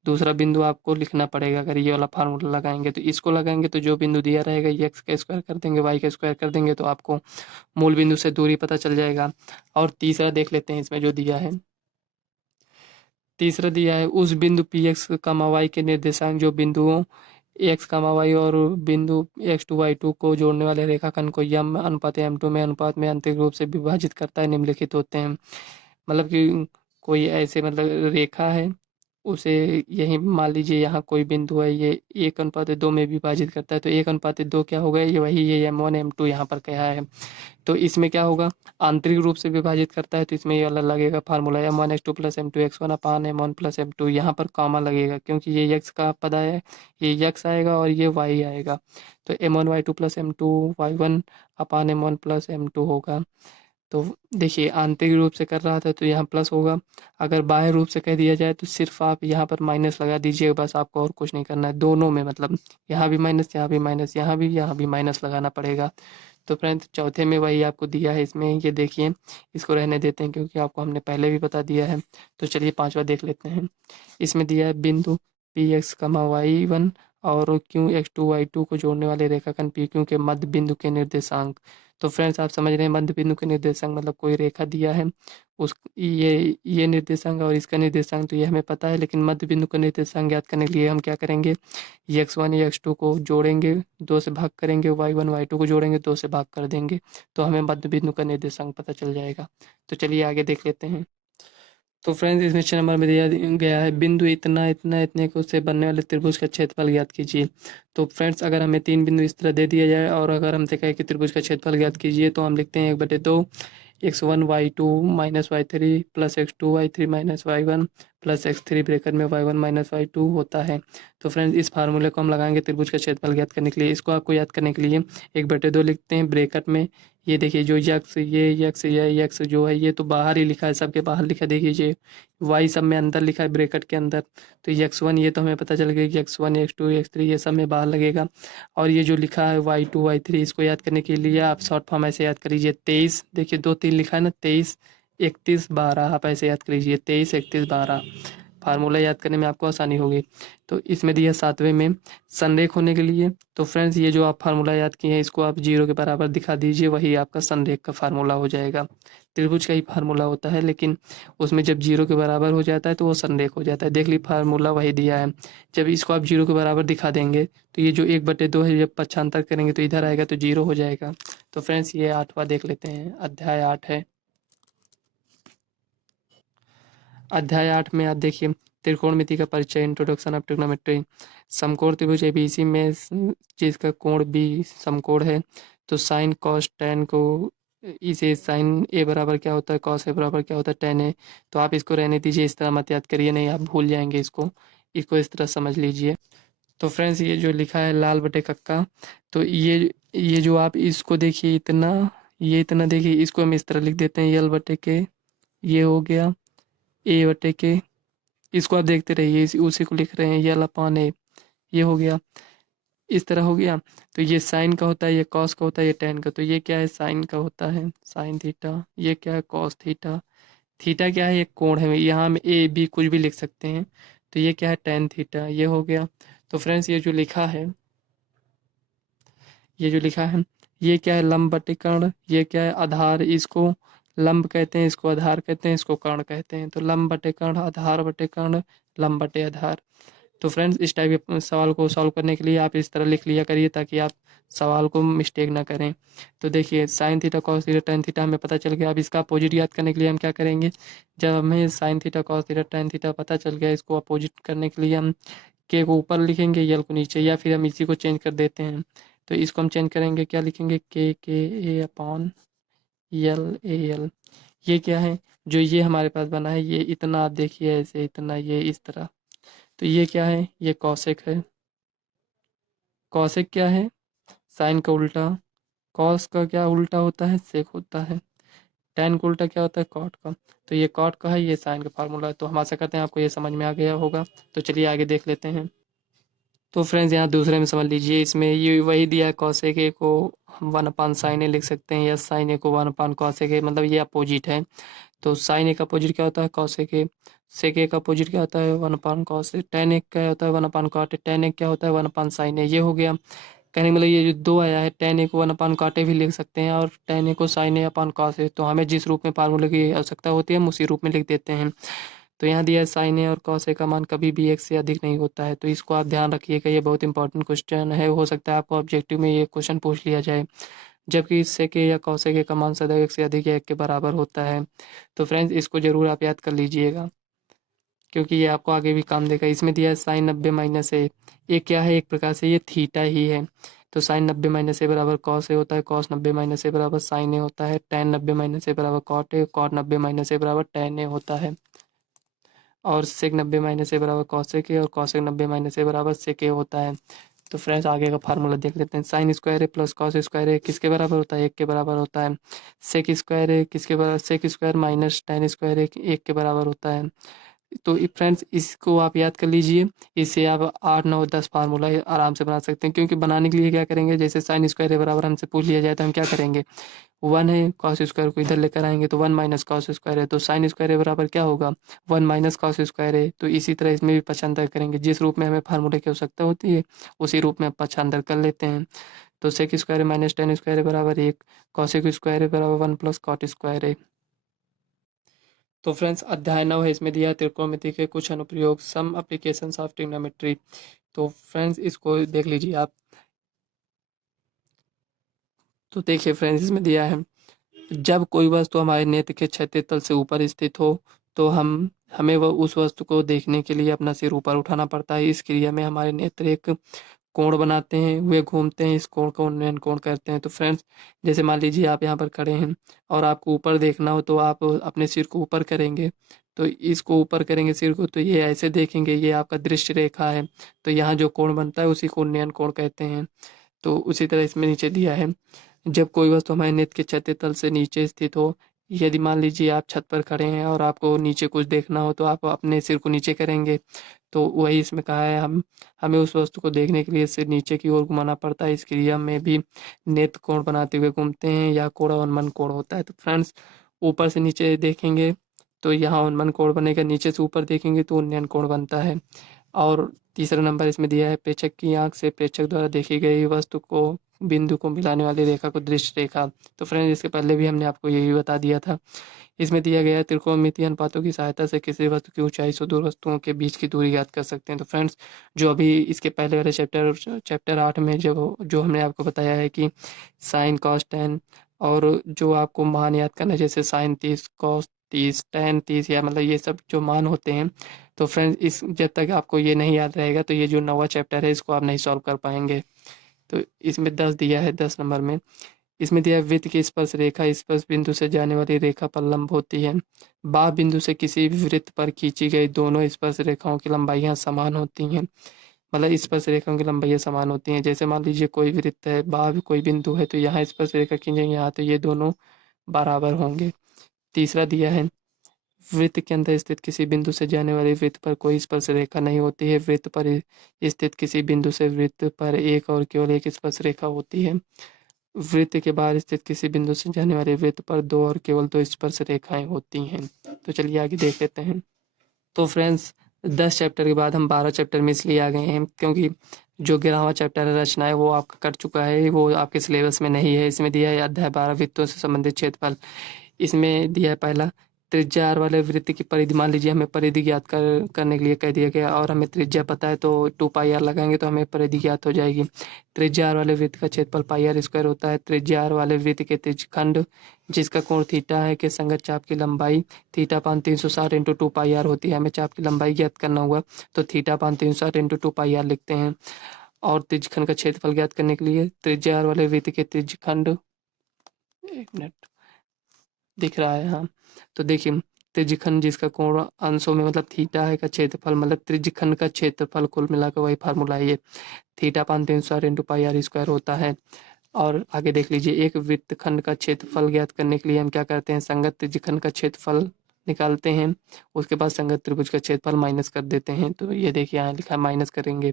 दूसरा बिंदु आपको लिखना पड़ेगा। अगर ये वाला फार्मूला लगाएंगे तो इसको लगाएंगे तो जो बिंदु दिया रहेगा ये एक्स का स्क्वायर कर देंगे वाई का स्क्वायर कर देंगे तो आपको मूल बिंदु से दूरी पता चल जाएगा। और तीसरा देख लेते हैं इसमें जो दिया है, तीसरा दिया है उस बिंदु पी एक्स कामा वाई के निर्देशांक जो बिंदुओं एक्स कामा वाई और बिंदु x2 y2 को जोड़ने वाले रेखाखंड को यम अनुपात m2 में अनुपात में आंतरिक रूप से विभाजित करता है निम्नलिखित होते हैं। मतलब कि कोई ऐसे मतलब रेखा है उसे यही मान लीजिए यहाँ कोई बिंदु है, ये 1:2 में विभाजित करता है तो 1:2 क्या होगा, ये वही ये m1 m2 यहाँ पर क्या है। तो इसमें क्या होगा, आंतरिक रूप से विभाजित करता है तो इसमें ये वाला लगेगा formula m1x2 plus m2 x1 अपान m1 प्लस m2। यहाँ पर कॉमा लगेगा क्योंकि ये x का पद है, ये x आएगा और ये y आएगा, तो m1y2 प्लस m2 y1 अपान m1 प्लस m2 होगा। तो देखिए आंतरिक रूप से कर रहा था तो यहाँ प्लस होगा, अगर बाह्य रूप से कह दिया जाए तो सिर्फ आप यहाँ पर माइनस लगा दीजिए बस, आपको और कुछ नहीं करना है। दोनों में मतलब यहाँ भी माइनस यहाँ भी माइनस यहाँ भी माइनस लगाना पड़ेगा। तो फ्रेंड्स चौथे में वही आपको दिया है, इसमें ये देखिए इसको रहने देते हैं क्योंकि आपको हमने पहले भी बता दिया है। तो चलिए पांचवा देख लेते हैं। इसमें दिया है बिंदु पी एक्स कमा वाई वन और क्यू x2 y2 को जोड़ने वाले रेखाखंड पी क्यू के मध्य बिंदु के निर्देशांक। तो फ्रेंड्स आप समझ रहे हैं मध्य बिंदु के निर्देशांक मतलब कोई रेखा दिया है उस ये निर्देशांक और इसका निर्देशांक तो ये हमें पता है, लेकिन मध्य बिंदु का निर्देशांक ज्ञात करने के लिए हम क्या करेंगे, ये x1 या x2 को जोड़ेंगे 2 से भाग करेंगे, y1 y2 को जोड़ेंगे 2 से भाग कर देंगे तो हमें मध्य बिंदु का निर्देशांक पता चल जाएगा। तो चलिए आगे देख लेते हैं। तो फ्रेंड्स इसमें 6 नंबर में दिया गया है बिंदु इतना इतना इतने को से बनने वाले त्रिभुज का क्षेत्रफल ज्ञात कीजिए। तो फ्रेंड्स अगर हमें 3 बिंदु इस तरह दे दिया जाए और अगर हमसे कहे कि त्रिभुज का क्षेत्रफल ज्ञात कीजिए तो हम लिखते हैं 1/2 x1 y2 minus y3 plus x2 y3 minus y1 plus x3 bracket में y1 माइनस y2 होता है। तो फ्रेंड्स इस फार्मूले को हम लगाएंगे त्रिभुज का क्षेत्रफल ज्ञात करने के लिए। इसको आपको याद करने के लिए 1/2 लिखते हैं ब्रैकेट में, ये देखिए जो यक्स ये यक्स जो है ये तो बाहर ही लिखा है, सबके बाहर लिखा देखिए, वाई सब में अंदर लिखा है ब्रैकेट के अंदर। तो x1 ये तो हमें पता चल गया कि x1 x2 x3 ये सब में बाहर लगेगा। और ये जो लिखा है y2 y3 इसको याद करने के लिए आप शॉर्ट फॉर्म ऐसे याद कर लीजिए 23, देखिए 2 3 लिखा है ना, 23 31 12 आप ऐसे याद कर लीजिए 23 31 12, फार्मूला याद करने में आपको आसानी होगी। तो इसमें दिया 7वें में संरेख होने के लिए, तो फ्रेंड्स ये जो आप फार्मूला याद किए हैं इसको आप 0 के बराबर दिखा दीजिए, वही आपका संरेख का फार्मूला हो जाएगा। त्रिभुज का ही फार्मूला होता है लेकिन उसमें जब 0 के बराबर हो जाता है तो वो संरेख हो जाता है। देख ली फार्मूला वही दिया है, जब इसको आप 0 के बराबर दिखा देंगे तो ये जो 1/2 है जब पक्षांतर करेंगे तो इधर आएगा तो 0 हो जाएगा। तो फ्रेंड्स ये 8वां देख लेते हैं, अध्याय 8 है। अध्याय 8 में आप देखिए त्रिकोणमिति का परिचय, इंट्रोडक्शन ऑफ ट्रिग्नोमेट्री। समकोण त्रिभुज एबीसी में जिसका कोण बी समकोण है तो साइन कॉस टेन को इसे साइन ए बराबर क्या होता है कॉस ए बराबर क्या होता है टेन ए। तो आप इसको रहने दीजिए, इस तरह मत याद करिए, नहीं आप भूल जाएंगे इसको, इसको इस तरह समझ लीजिए। तो फ्रेंड्स ये जो लिखा है लाल बटे कक्का, तो ये जो आप इसको देखिए इतना, ये इतना देखिए इसको हम इस तरह लिख देते हैं यल बटे के, ये हो गया ए बटे के इसको आप देखते रहिए, उसी को लिख रहे हैं, यल अपॉन ए, ये हो गया, इस तरह हो गया। तो ये साइन का होता है, ये कॉस का होता है, ये टेन का। तो ये क्या है, साइन का होता है, साइन थीटा। ये क्या है, कॉस थीटा। थीटा क्या है, एक कोण है, यहाँ हम ए बी कुछ भी लिख सकते हैं। तो ये क्या है, टेन थीटा, ये हो गया। तो फ्रेंड्स ये जो लिखा है, ये जो लिखा है, ये क्या है, लंब बटे कर्ण। ये क्या है, आधार। इसको लंब कहते हैं, इसको आधार कहते हैं, इसको कर्ण कहते हैं। तो लंब बटे कर्ण, आधार बटे कर्ण, लंब बटे आधार। तो फ्रेंड्स इस टाइप के सवाल को सॉल्व करने के लिए आप इस तरह लिख लिया करिए, ताकि आप सवाल को मिस्टेक ना करें। तो देखिए, sine theta cos theta tan theta हमें पता चल गया। अब इसका अपोजिट याद करने के लिए हम क्या करेंगे, जब हमें sine theta cos theta tan theta पता चल गया, इसको अपोजिट करने के लिए हम के को ऊपर लिखेंगे, यल को नीचे, या फिर हम इसी को चेंज कर देते हैं। तो इसको हम चेंज करेंगे, क्या लिखेंगे, के ए अपॉन यल ए यल। ये क्या है, जो ये हमारे पास बना है, ये इतना आप देखिए ऐसे, इतना ये इस तरह। तो ये क्या है, ये कॉसेक है। कॉसेक क्या है, साइन का उल्टा। कॉस का क्या उल्टा होता है, सेक होता है। टेन का उल्टा क्या होता है, कॉट का। तो ये कॉट का है, ये साइन का फार्मूला है। तो हम आशा करते हैं आपको ये समझ में आ गया होगा। तो चलिए आगे देख लेते हैं। तो फ्रेंड्स यहाँ दूसरे में समझ लीजिए, इसमें ये वही दिया है, कॉसेक ए को हम वन अपान साइन ए लिख सकते हैं, या साइन ए को वन अपान कॉसेक ए, मतलब ये अपोजिट है। तो साइन ए का अपोजिट क्या होता है, कॉसेक ए। सेक ए का अपोजिट क्या होता है, one upon cos a. Tan a क्या होता है, one upon cot a. Tan a क्या होता है, वन अपान साइन ए। ये हो गया। कहने का मतलब ये जो दो आया है, टेन ए को वन अपान कॉट ए भी लिख सकते हैं, और टेन ए को साइन ए अपान कॉस ए। तो हमें जिस रूप में फार्मूले की आवश्यकता होती है, हम उसी रूप में लिख देते हैं। तो यहाँ दिया है, साइन ए और कॉस ए का मान कभी भी एक से अधिक नहीं होता है। तो इसको आप ध्यान रखिएगा, ये बहुत इंपॉर्टेंट क्वेश्चन है। हो सकता है आपको ऑब्जेक्टिव में ये क्वेश्चन पूछ लिया जाए, जबकि सेक ए या कॉसेक ए का मान सदैव एक से अधिक या एक के बराबर होता है। तो फ्रेंड्स इसको जरूर आप याद कर लीजिएगा, क्योंकि ये आपको आगे भी काम देगा। इसमें दिया है साइन 90 माइनस ए। ये क्या है, एक प्रकार से ये थीटा ही है। तो साइन 90 माइनस ए बराबर कॉस ए होता है, कॉस 90 माइनस ए बराबर साइन ए होता है, टेन 90 माइनस ए बराबर कॉट ए, कॉट 90 माइनस ए बराबर टेन ए होता है। और सेक 90 माइनस ए बराबर कॉसेक ए, और कॉसेक 90 माइनस ए बराबर सेक ए होता है। तो फ्रेंड्स आगे का फार्मूला देख लेते हैं। Sine square A plus cos square a किसके बराबर होता है, एक के बराबर होता है। सेक स्क्वायर ए किसके बराबर, sec square minus tan square a एक के बराबर होता है। तो फ्रेंड्स इसको आप याद कर लीजिए। इससे आप 8 9 10 फार्मूला आराम से बना सकते हैं, क्योंकि बनाने के लिए क्या करेंगे, जैसे साइन स्क्वायर ए बराबर हमसे पूछ लिया जाए तो हम क्या करेंगे, वन है, कॉस स्क्वायर को इधर लेकर आएंगे, तो वन माइनस कॉस स्क्वायर है। तो साइन स्क्वायर ए बराबर क्या होगा, वन माइनस कॉस स्क्वायर है। तो इसी तरह इसमें भी पक्षांतर करेंगे, जिस रूप में हमें फार्मूले की आवश्यकता होती है उसी रूप में पक्षांतर कर लेते हैं। तो sec square minus tan square बराबर एक, कॉसेक स्क्वायर बराबर वन प्लस कॉट स्क्वायर है। तो फ्रेंड्स अध्याय 9 है, इसमें दिया है त्रिकोणमिति के कुछ अनुप्रयोग, सम एप्लीकेशंस ऑफ ट्रिग्नोमेट्री। तो फ्रेंड्स इसको देख लीजिए आप। तो देखिए फ्रेंड्स इसमें दिया है, जब कोई वस्तु हमारे नेत्र के क्षैतिज तल से ऊपर स्थित हो, तो हमें वह उस वस्तु को देखने के लिए अपना सिर ऊपर उठाना पड़ता है। इस क्रिया में हमारे नेत्र एक कोण बनाते हैं, वे घूमते हैं, इस कोण को उन्नयन कोण कहते हैं। तो फ्रेंड्स जैसे मान लीजिए आप यहाँ पर खड़े हैं और आपको ऊपर देखना हो, तो आप अपने सिर को ऊपर करेंगे। तो इसको ऊपर करेंगे सिर को, तो ये ऐसे देखेंगे, ये आपका दृश्य रेखा है। तो यहाँ जो कोण बनता है उसी को उन्नयन कोण कहते हैं। तो उसी तरह इसमें नीचे दिया है, जब कोई वस्तु हमारे नेत्र के क्षैतिज तल से नीचे स्थित हो, यदि मान लीजिए आप छत पर खड़े हैं और आपको नीचे कुछ देखना हो, तो आप अपने सिर को नीचे करेंगे। तो वही इसमें कहा है, हमें उस वस्तु को देखने के लिए सिर नीचे की ओर घुमाना पड़ता है। इस क्रिया में भी नेत्र कोण बनाते हुए घूमते हैं, या कोण उन्मन कोण होता है। तो फ्रेंड्स ऊपर से नीचे देखेंगे तो यहाँ उन्मन कोण बनेगा, नीचे से ऊपर देखेंगे तो उन्नयन कोण बनता है। और तीसरा नंबर इसमें दिया है, प्रेक्षक की आंख से प्रेक्षक द्वारा देखी गई वस्तु को बिंदु को मिलाने वाली रेखा को दृश्य रेखा। तो फ्रेंड्स इसके पहले भी हमने आपको यही बता दिया था। इसमें दिया गया है, त्रिकोणमितीय अनुपातों की सहायता से किसी वस्तु की ऊंचाई से दूर वस्तुओं के बीच की दूरी ज्ञात कर सकते हैं। तो फ्रेंड्स जो अभी इसके पहले वाले चैप्टर 8 में जब जो हमने आपको बताया है कि साइन कॉस टेन, और जो आपको मान याद करना है, जैसे साइन 30 कॉस 30 टेन 30, या मतलब ये सब जो मान होते हैं। तो फ्रेंड्स इस जब तक आपको ये नहीं याद रहेगा, तो ये जो 9वां चैप्टर है इसको आप नहीं सॉल्व कर पाएंगे। तो इसमें 10 दिया है, 10 नंबर में इसमें दिया है, वृत्त की स्पर्श रेखा स्पर्श बिंदु से जाने वाली रेखा पर लंब होती है। बाह्य बिंदु से किसी भी वृत्त पर खींची गई दोनों स्पर्श रेखाओं की लंबाइयां समान होती हैं। मतलब स्पर्श रेखाओं की लंबाइयां समान होती हैं। जैसे मान लीजिए कोई वृत्त है, बाह्य कोई बिंदु है, तो यहाँ स्पर्श रेखा खींचेंगे यहाँ, तो ये दोनों बराबर होंगे। तीसरा दिया है, वृत्त के अंदर स्थित किसी बिंदु से जाने वाली वृत्त पर कोई स्पर्श रेखा नहीं होती है। वृत्त पर स्थित किसी बिंदु से वृत्त पर एक और केवल एक स्पर्श रेखा होती है। वृत्त के बाहर स्थित किसी बिंदु से जाने वाले वृत्त पर दो और केवल दो स्पर्श रेखाएं होती हैं। तो चलिए आगे देख लेते हैं। तो फ्रेंड्स 10 चैप्टर के बाद हम 12 चैप्टर में इसलिए आ गए हैं क्योंकि जो 11वां चैप्टर है रचना है वो आपका कट चुका है, वो आपके सिलेबस में नहीं है। इसमें दिया है अध्याय 12 वृत्तों से संबंधित क्षेत्रफल। इसमें दिया है पहला त्रिज्या r वाले वृत्त की परिधि। मान लीजिए हमें परिधि ज्ञात करने के लिए कह दिया गया और हमें त्रिज्या पता है तो 2πr लगाएंगे तो हमें परिधि ज्ञात हो जाएगी। त्रिज्या r वाले वृत्त का क्षेत्रफल πr² होता है। त्रिज्या r वाले वृत्त के त्रिज्यखंड जिसका कोण थीटा है के संगत चाप की लंबाई थीटा पान 360 इंटू 2πr होती है। हमें चाप की लंबाई ज्ञात करना होगा तो थीटा पान 360 इंटू 2πr लिखते हैं। और त्रिज्यखंड का क्षेत्रफल ज्ञात करने के लिए त्रिज्या r वाले वृत्त के त्रिज्यखंड, एक मिनट, दिख रहा है, हाँ। तो देखिए त्रिज्यखंड जिसका कोण अंशों में मतलब थीटा है का क्षेत्रफल मतलब त्रिज्यखंड का क्षेत्रफल कुल मिलाकर वही फार्मूला है ये, थीटा पान 360 इंटू πr² होता है। और आगे देख लीजिए एक वृत्तखंड का क्षेत्रफल ज्ञात करने के लिए हम क्या करते हैं, संगत त्रिज्यखंड का क्षेत्रफल निकालते हैं, उसके बाद संगत त्रिभुज का क्षेत्रफल माइनस कर देते हैं। तो ये देखिए यहाँ लिखा है माइनस करेंगे।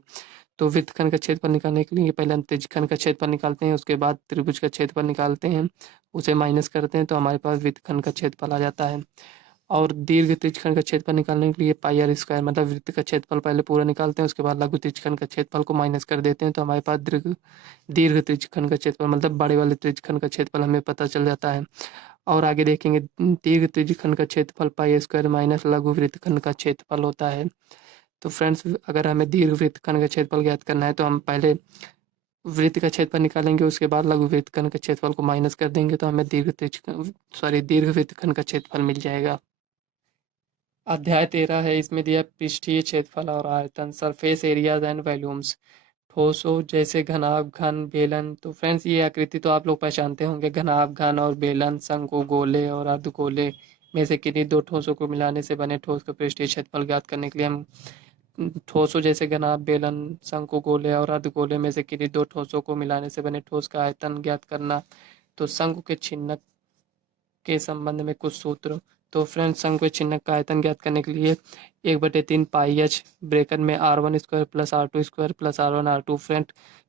तो वृत्तखंड का क्षेत्रफल निकालने के लिए पहले हम त्रिज्यखंड का क्षेत्रफल निकालते हैं, उसके बाद त्रिभुज का क्षेत्रफल निकालते हैं, उसे माइनस करते हैं तो हमारे पास वृत्तखंड का क्षेत्रफल आ जाता है। और दीर्घ त्रिज्यखंड का क्षेत्रफल निकालने के लिए πr² मतलब वृत्त का क्षेत्रफल पहले पूरा निकालते हैं, उसके बाद लघु त्रिज्यखंड का क्षेत्रफल को माइनस कर देते हैं तो हमारे पास दीर्घ दीर्घ त्रिज्यखंड का क्षेत्रफल मतलब बड़े वाले त्रिज्यखंड का क्षेत्रफल हमें पता चल जाता है। और आगे देखेंगे दीर्घ त्रिज्यखंड का क्षेत्रफल πr² माइनस लघु वृत्तखंड का क्षेत्रफल होता है। तो फ्रेंड्स अगर हमें दीर्घ वृत्तखंड का क्षेत्रफल ज्ञात करना है तो हम पहले वृत्त का क्षेत्रफल निकालेंगे, उसके बाद लघु वृत्तखंड के क्षेत्रफल को माइनस कर देंगे तो हमें दीर्घ वृत्तखंड का क्षेत्रफल मिल जाएगा। अध्याय 13 है, इसमें दिया पृष्ठीय क्षेत्रफल और आयतन, सरफेस एरियाज एंड वॉल्यूम्स। ठोसों जैसे घनाभ, घन, बेलन। तो फ्रेंड्स ये आकृति तो आप लोग पहचानते होंगे, घनाभ, घन और बेलन, शंकु, गोले और अर्धगोले में से किन्हीं दो ठोसों को मिलाने से बने ठोस का पृष्ठीय क्षेत्रफल ज्ञात करने के लिए हम ठोसों जैसे घनाभ, बेलन, शंकु, गोले और अर्धगोले में से किन्हीं दो ठोसों को मिलाने से बने ठोस का आयतन ज्ञात करना। तो शंकु के छिन्नक के संबंध में कुछ सूत्र। तो फ्रेंड्स शंकु के छिन्नक का आयतन ज्ञात करने के लिए 1/3 πh ब्रैकेट में r1² plus r2² plus r1 r2।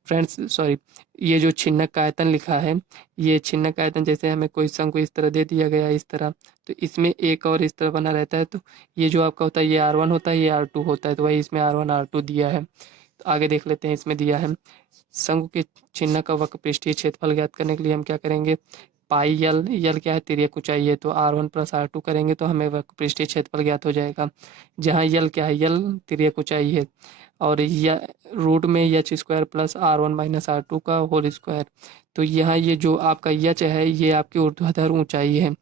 Friends sorry, ये जो छिन्नक का आयतन लिखा है, ये छिन्नक का आयतन जैसे हमें कोई शंकु इस तरह दे दिया गया इस तरह, तो इसमें एक और इस तरह बना रहता है, तो ये जो आपका होता है ये r1 होता है, ये r2 होता है, तो वही इसमें r1 r2 दिया है। तो आगे देख लेते हैं, इसमें दिया है शंकु के छिन्नक का वक्र पृष्ठीय क्षेत्रफल ज्ञात करने के लिए हम क्या करेंगे, पाई यल क्या है, तिर्यक ऊंचाई है, तो r1 प्लस r2 करेंगे तो हमें वक्र पृष्ठीय क्षेत्रफल ज्ञात हो जाएगा। जहाँ यल क्या है, यल तिर्यक ऊंचाई है और रूट में h² plus r1 minus r2 का होल स्क्वायर। तो यहाँ ये जो आपका यच है ये आपकी ऊर्ध्वाधर ऊंचाई है।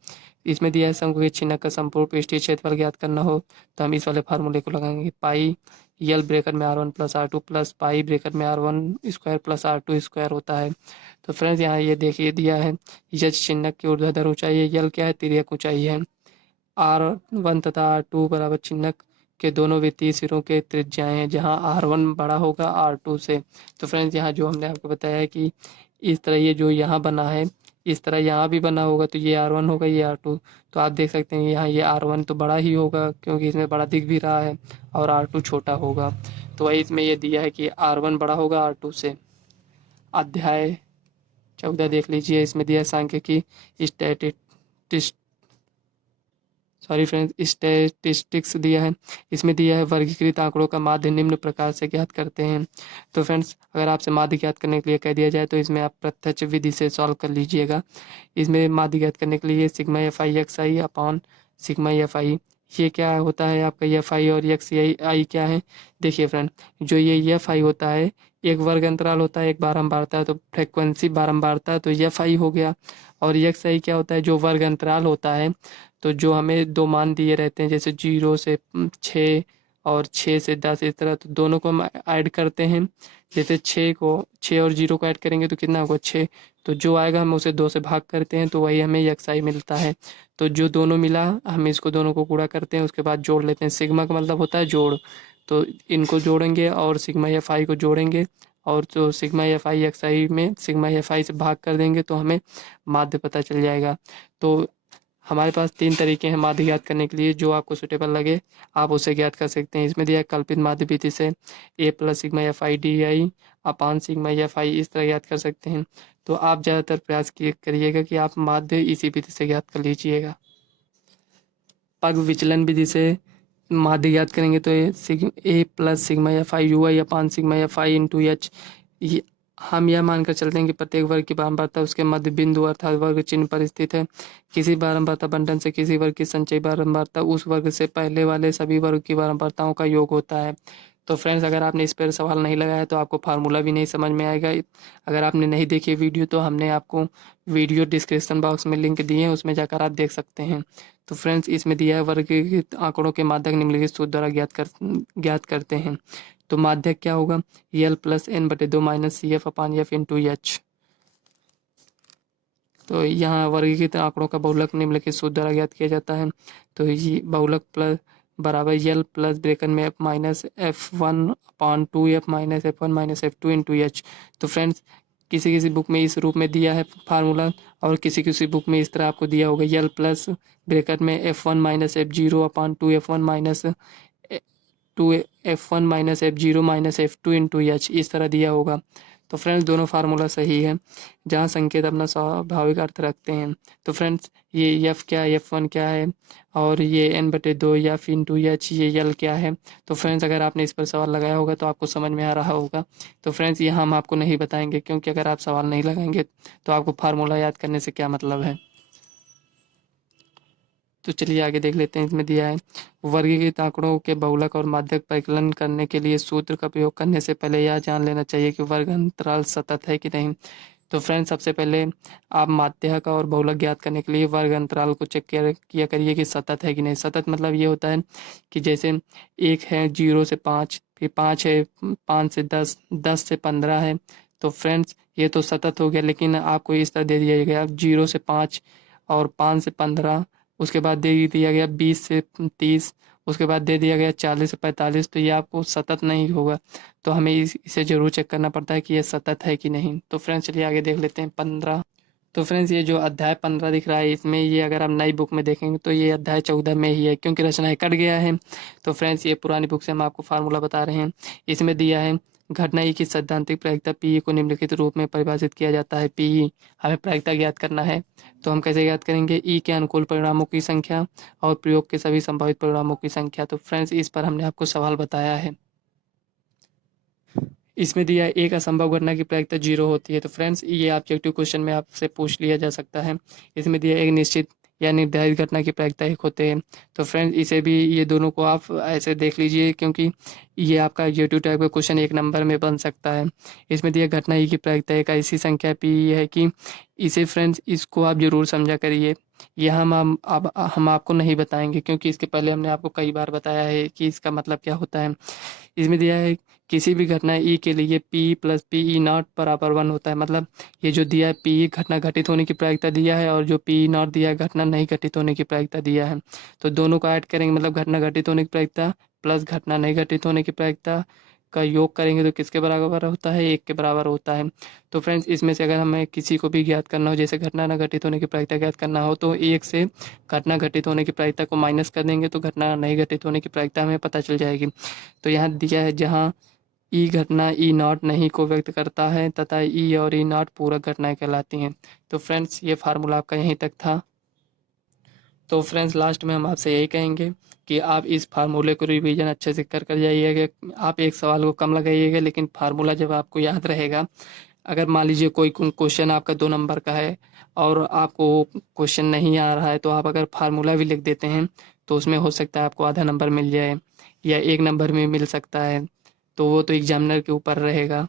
इसमें दिया है शंकु के छिन्नक का संपूर्ण पृष्ठीय क्षेत्रफल ज्ञात करना हो तो हम इस वाले फार्मूले को लगाएंगे, पाई यल ब्रैकेट में r1 plus r2 plus pi bracket में r1² प्लस r2² होता है। तो फ्रेंड्स यहाँ ये देखिए दिया है यच छिन्नक की ऊर्ध्वाधर ऊंचाई है, यल क्या है, तिर्यक ऊंचाई है, r1 तथा r2 बराबर छिन्नक के दोनों वृत्तीय सिरों के त्रिज्याएं हैं जहाँ r1 बड़ा होगा r2 से। तो फ्रेंड्स यहाँ जो हमने आपको बताया है कि इस तरह ये जो यहाँ बना है इस तरह यहाँ भी बना होगा तो ये r1 होगा, ये r2। तो आप देख सकते हैं यहाँ ये r1 तो बड़ा ही होगा क्योंकि इसमें बड़ा दिख भी रहा है और r2 छोटा होगा, तो वही इसमें ये दिया है कि r1 बड़ा होगा r2 से। अध्याय 14 देख लीजिए, इसमें दिया है सांख्यिकी स्टैटिस्टिक्स सॉरी फ्रेंड्स स्टैटिस्टिक्स दिया है। इसमें दिया है वर्गीकृत आंकड़ों का माध्य निम्न प्रकार से ज्ञात करते हैं। तो फ्रेंड्स अगर आपसे माध्य ज्ञात करने के लिए कह दिया जाए तो इसमें आप प्रत्यक्ष विधि से सॉल्व कर लीजिएगा। इसमें माध्य ज्ञात करने के लिए सिग्मा एफ आई एक्स आई अपॉन सिग्मा एफ आई, ये क्या होता है आपका एफ आई और एक्स आई क्या है। देखिए फ्रेंड जो ये एफ आई होता है एक वर्ग अंतराल होता है, एक बारंबारता है, तो फ्रिक्वेंसी बारंबारता है तो एफ आई हो गया। और एक्स आई क्या होता है, जो वर्ग अंतराल होता है, तो जो हमें दो मान दिए रहते हैं जैसे 0 से 6 और 6 से 10 इस तरह, तो दोनों को हम ऐड करते हैं। जैसे 6 और 0 को ऐड करेंगे तो कितना होगा 6, तो जो आएगा हम उसे 2 से भाग करते हैं तो वही हमें एक्स आई मिलता है। तो जो दोनों मिला हम इसको दोनों को गुणा करते हैं, उसके बाद जोड़ लेते हैं। सिग्मा का मतलब होता है जोड़, तो इनको जोड़ेंगे और सिग्मा एफ आई को जोड़ेंगे और जो सिग्मा एफ आई एक्स आई में सिग्मा एफ आई से भाग कर देंगे तो हमें माध्य पता चल जाएगा। तो हमारे पास 3 तरीके हैं माध्य ज्ञात करने के लिए, जो आपको सूटेबल लगे आप उसे ज्ञात कर सकते हैं। इसमें दिया है कल्पित माध्य विधि से a plus sigma f I D I upon sigma f आई इस तरह ज्ञात कर सकते हैं। तो आप ज़्यादातर प्रयास करिएगा कि आप माध्य इसी विधि से ज्ञात कर लीजिएगा। पग विचलन विधि से माध्य ज्ञात करेंगे तो a plus sigma f i u i upon sigma f i into h. हम यह मानकर चलते हैं कि प्रत्येक वर्ग की बारंबारता उसके मध्य बिंदु अर्थात वर्ग चिन्ह पर स्थित है। किसी बारंबारता बंटन से किसी वर्ग की संचयी बारंबारता उस वर्ग से पहले वाले सभी वर्ग की बारंबारताओं का योग होता है। तो फ्रेंड्स, अगर आपने इस पर सवाल नहीं लगाया तो आपको फार्मूला भी नहीं समझ में आएगा। अगर आपने नहीं देखी वीडियो तो हमने आपको वीडियो डिस्क्रिप्शन बॉक्स में लिंक दिए हैं, उसमें जाकर आप देख सकते हैं। तो फ्रेंड्स, इसमें दिया है वर्ग के आंकड़ों के माध्यक निम्नलिखित सूत्र द्वारा ज्ञात करते हैं। तो माध्यक क्या होगा, यल प्लस एन बटे 2 minus C F upon F into H. तो यहाँ वर्गीकृत आंकड़ों का बहुलक निम्नलिखित सूत्र द्वारा ज्ञात किया जाता है। तो ये बहुलक प्लस बराबर यल प्लस ब्रैकेट में F minus F one upon 2 F minus F one minus F two into H. तो फ्रेंड्स, किसी किसी बुक में इस रूप में दिया है फार्मूला और किसी किसी बुक में इस तरह आपको दिया होगा, यल प्लस ब्रैकेट में F one minus F zero अपान 2 F one minus 2f1 minus F zero minus F two into H, इस तरह दिया होगा। तो फ्रेंड्स, दोनों फार्मूला सही है जहाँ संकेत अपना स्वाभाविक अर्थ रखते हैं। तो फ्रेंड्स, ये एफ क्या है, F1 क्या है और ये n बटे 2 एफ इंटू एच ये यल क्या है। तो फ्रेंड्स, अगर आपने इस पर सवाल लगाया होगा तो आपको समझ में आ रहा होगा। तो फ्रेंड्स, ये हम आपको नहीं बताएंगे क्योंकि अगर आप सवाल नहीं लगाएंगे तो आपको फार्मूला याद करने से क्या मतलब है। तो चलिए आगे देख लेते हैं। इसमें दिया है वर्गीकृत आंकड़ों के बहुलक और माध्यक परिकलन करने के लिए सूत्र का प्रयोग करने से पहले यह जान लेना चाहिए कि वर्ग अंतराल सतत है कि नहीं। तो फ्रेंड्स, सबसे पहले आप माध्यक और बहुलक ज्ञात करने के लिए वर्ग अंतराल को चेक किया करिए कि सतत है कि नहीं। सतत मतलब ये होता है कि जैसे 1 है 0 से 5, फिर 5 है 5 से 10, 10 से 15 है। तो फ्रेंड्स, ये तो सतत हो गया, लेकिन आपको इस तरह दे दिया गया 0 से 5 और 5 से 15, उसके बाद दे दिया गया 20 से 30, उसके बाद दे दिया गया 40 से 45। तो ये आपको सतत नहीं होगा। तो हमें इसे जरूर चेक करना पड़ता है कि ये सतत है कि नहीं। तो फ्रेंड्स, चलिए आगे देख लेते हैं 15। तो फ्रेंड्स, ये जो अध्याय 15 दिख रहा है इसमें, ये अगर आप नई बुक में देखेंगे तो ये अध्याय 14 में ही है क्योंकि रचनाएं कट गया है। तो फ्रेंड्स, ये पुरानी बुक से हम आपको फार्मूला बता रहे हैं। इसमें दिया है घटना ई की सैद्धांतिक प्रायिकता पी को निम्नलिखित रूप में परिभाषित किया जाता है। पी हमें प्रायिकता ज्ञात करना है। तो हम कैसे ज्ञात करेंगे, ई के अनुकूल परिणामों की संख्या और प्रयोग के सभी संभावित परिणामों की संख्या। तो फ्रेंड्स, इस पर हमने आपको सवाल बताया है। इसमें दिया है एक असंभव घटना की प्रायिकता 0 होती है। तो फ्रेंड्स, ये ऑब्जेक्टिव क्वेश्चन में आपसे पूछ लिया जा सकता है। इसमें दिया एक निश्चित या निर्धारित घटना की प्रायिकता 1 होते हैं। तो फ्रेंड्स, इसे भी ये दोनों को आप ऐसे देख लीजिए क्योंकि ये आपका यूट्यूब टाइप का क्वेश्चन 1 नंबर में बन सकता है। इसमें दिया घटना ई की प्रायिकता एक ऐसी संख्या पी है कि इसे फ्रेंड्स इसको आप जरूर समझा करिए। यह हम आपको नहीं बताएंगे क्योंकि इसके पहले हमने आपको कई बार बताया है कि इसका मतलब क्या होता है। इसमें दिया है किसी भी घटना ई के लिए P plus P E not बराबर 1 होता है। मतलब ये जो दिया है पी घटना घटित होने की प्रायिकता दिया है और जो पी नॉट दिया है घटना नहीं घटित होने की प्रायिकता दिया है। तो दोनों को ऐड करेंगे, मतलब घटना घटित होने की प्रायिकता प्लस घटना नहीं घटित होने की प्रायिकता का योग करेंगे तो किसके बराबर होता है, 1 के बराबर होता है। तो फ्रेंड्स, इसमें से अगर हमें किसी को भी ज्ञात करना हो, जैसे घटना न घटित होने की प्रायिकता ज्ञात करना हो, तो 1 से घटना घटित होने की प्रायिकता को माइनस कर देंगे तो घटना नहीं घटित होने की प्रायिकता हमें पता चल जाएगी। तो यहाँ दिया है जहाँ ई घटना ई नॉट नहीं को व्यक्त करता है तथा ई और ई नॉट पूरक घटनाएं कहलाती हैं। तो फ्रेंड्स, ये फार्मूला आपका यहीं तक था। तो फ्रेंड्स, लास्ट में हम आपसे यही कहेंगे कि आप इस फार्मूले को रिवीजन अच्छे से कर जाइएगा। आप एक सवाल को कम लगाइएगा लेकिन फार्मूला जब आपको याद रहेगा, अगर मान लीजिए कोई क्वेश्चन आपका 2 नंबर का है और आपको क्वेश्चन नहीं आ रहा है तो आप अगर फार्मूला भी लिख देते हैं तो उसमें हो सकता है आपको आधा नंबर मिल जाए या 1 नंबर में मिल सकता है। तो वो तो एग्जामिनर के ऊपर रहेगा,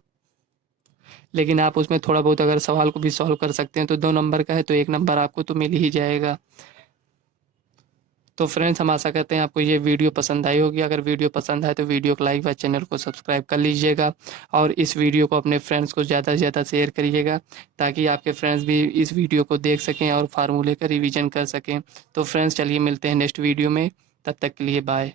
लेकिन आप उसमें थोड़ा बहुत अगर सवाल को भी सॉल्व कर सकते हैं तो 2 नंबर का है तो 1 नंबर आपको तो मिल ही जाएगा। तो फ्रेंड्स, हम आशा करते हैं आपको ये वीडियो पसंद आई होगी। अगर वीडियो पसंद आए तो वीडियो को लाइक व चैनल को सब्सक्राइब कर लीजिएगा और इस वीडियो को अपने फ्रेंड्स को ज़्यादा से ज़्यादा शेयर करिएगा ताकि आपके फ्रेंड्स भी इस वीडियो को देख सकें और फार्मूले का रिवीजन कर सकें। तो फ्रेंड्स, चलिए मिलते हैं नेक्स्ट वीडियो में, तब तक के लिए बाय।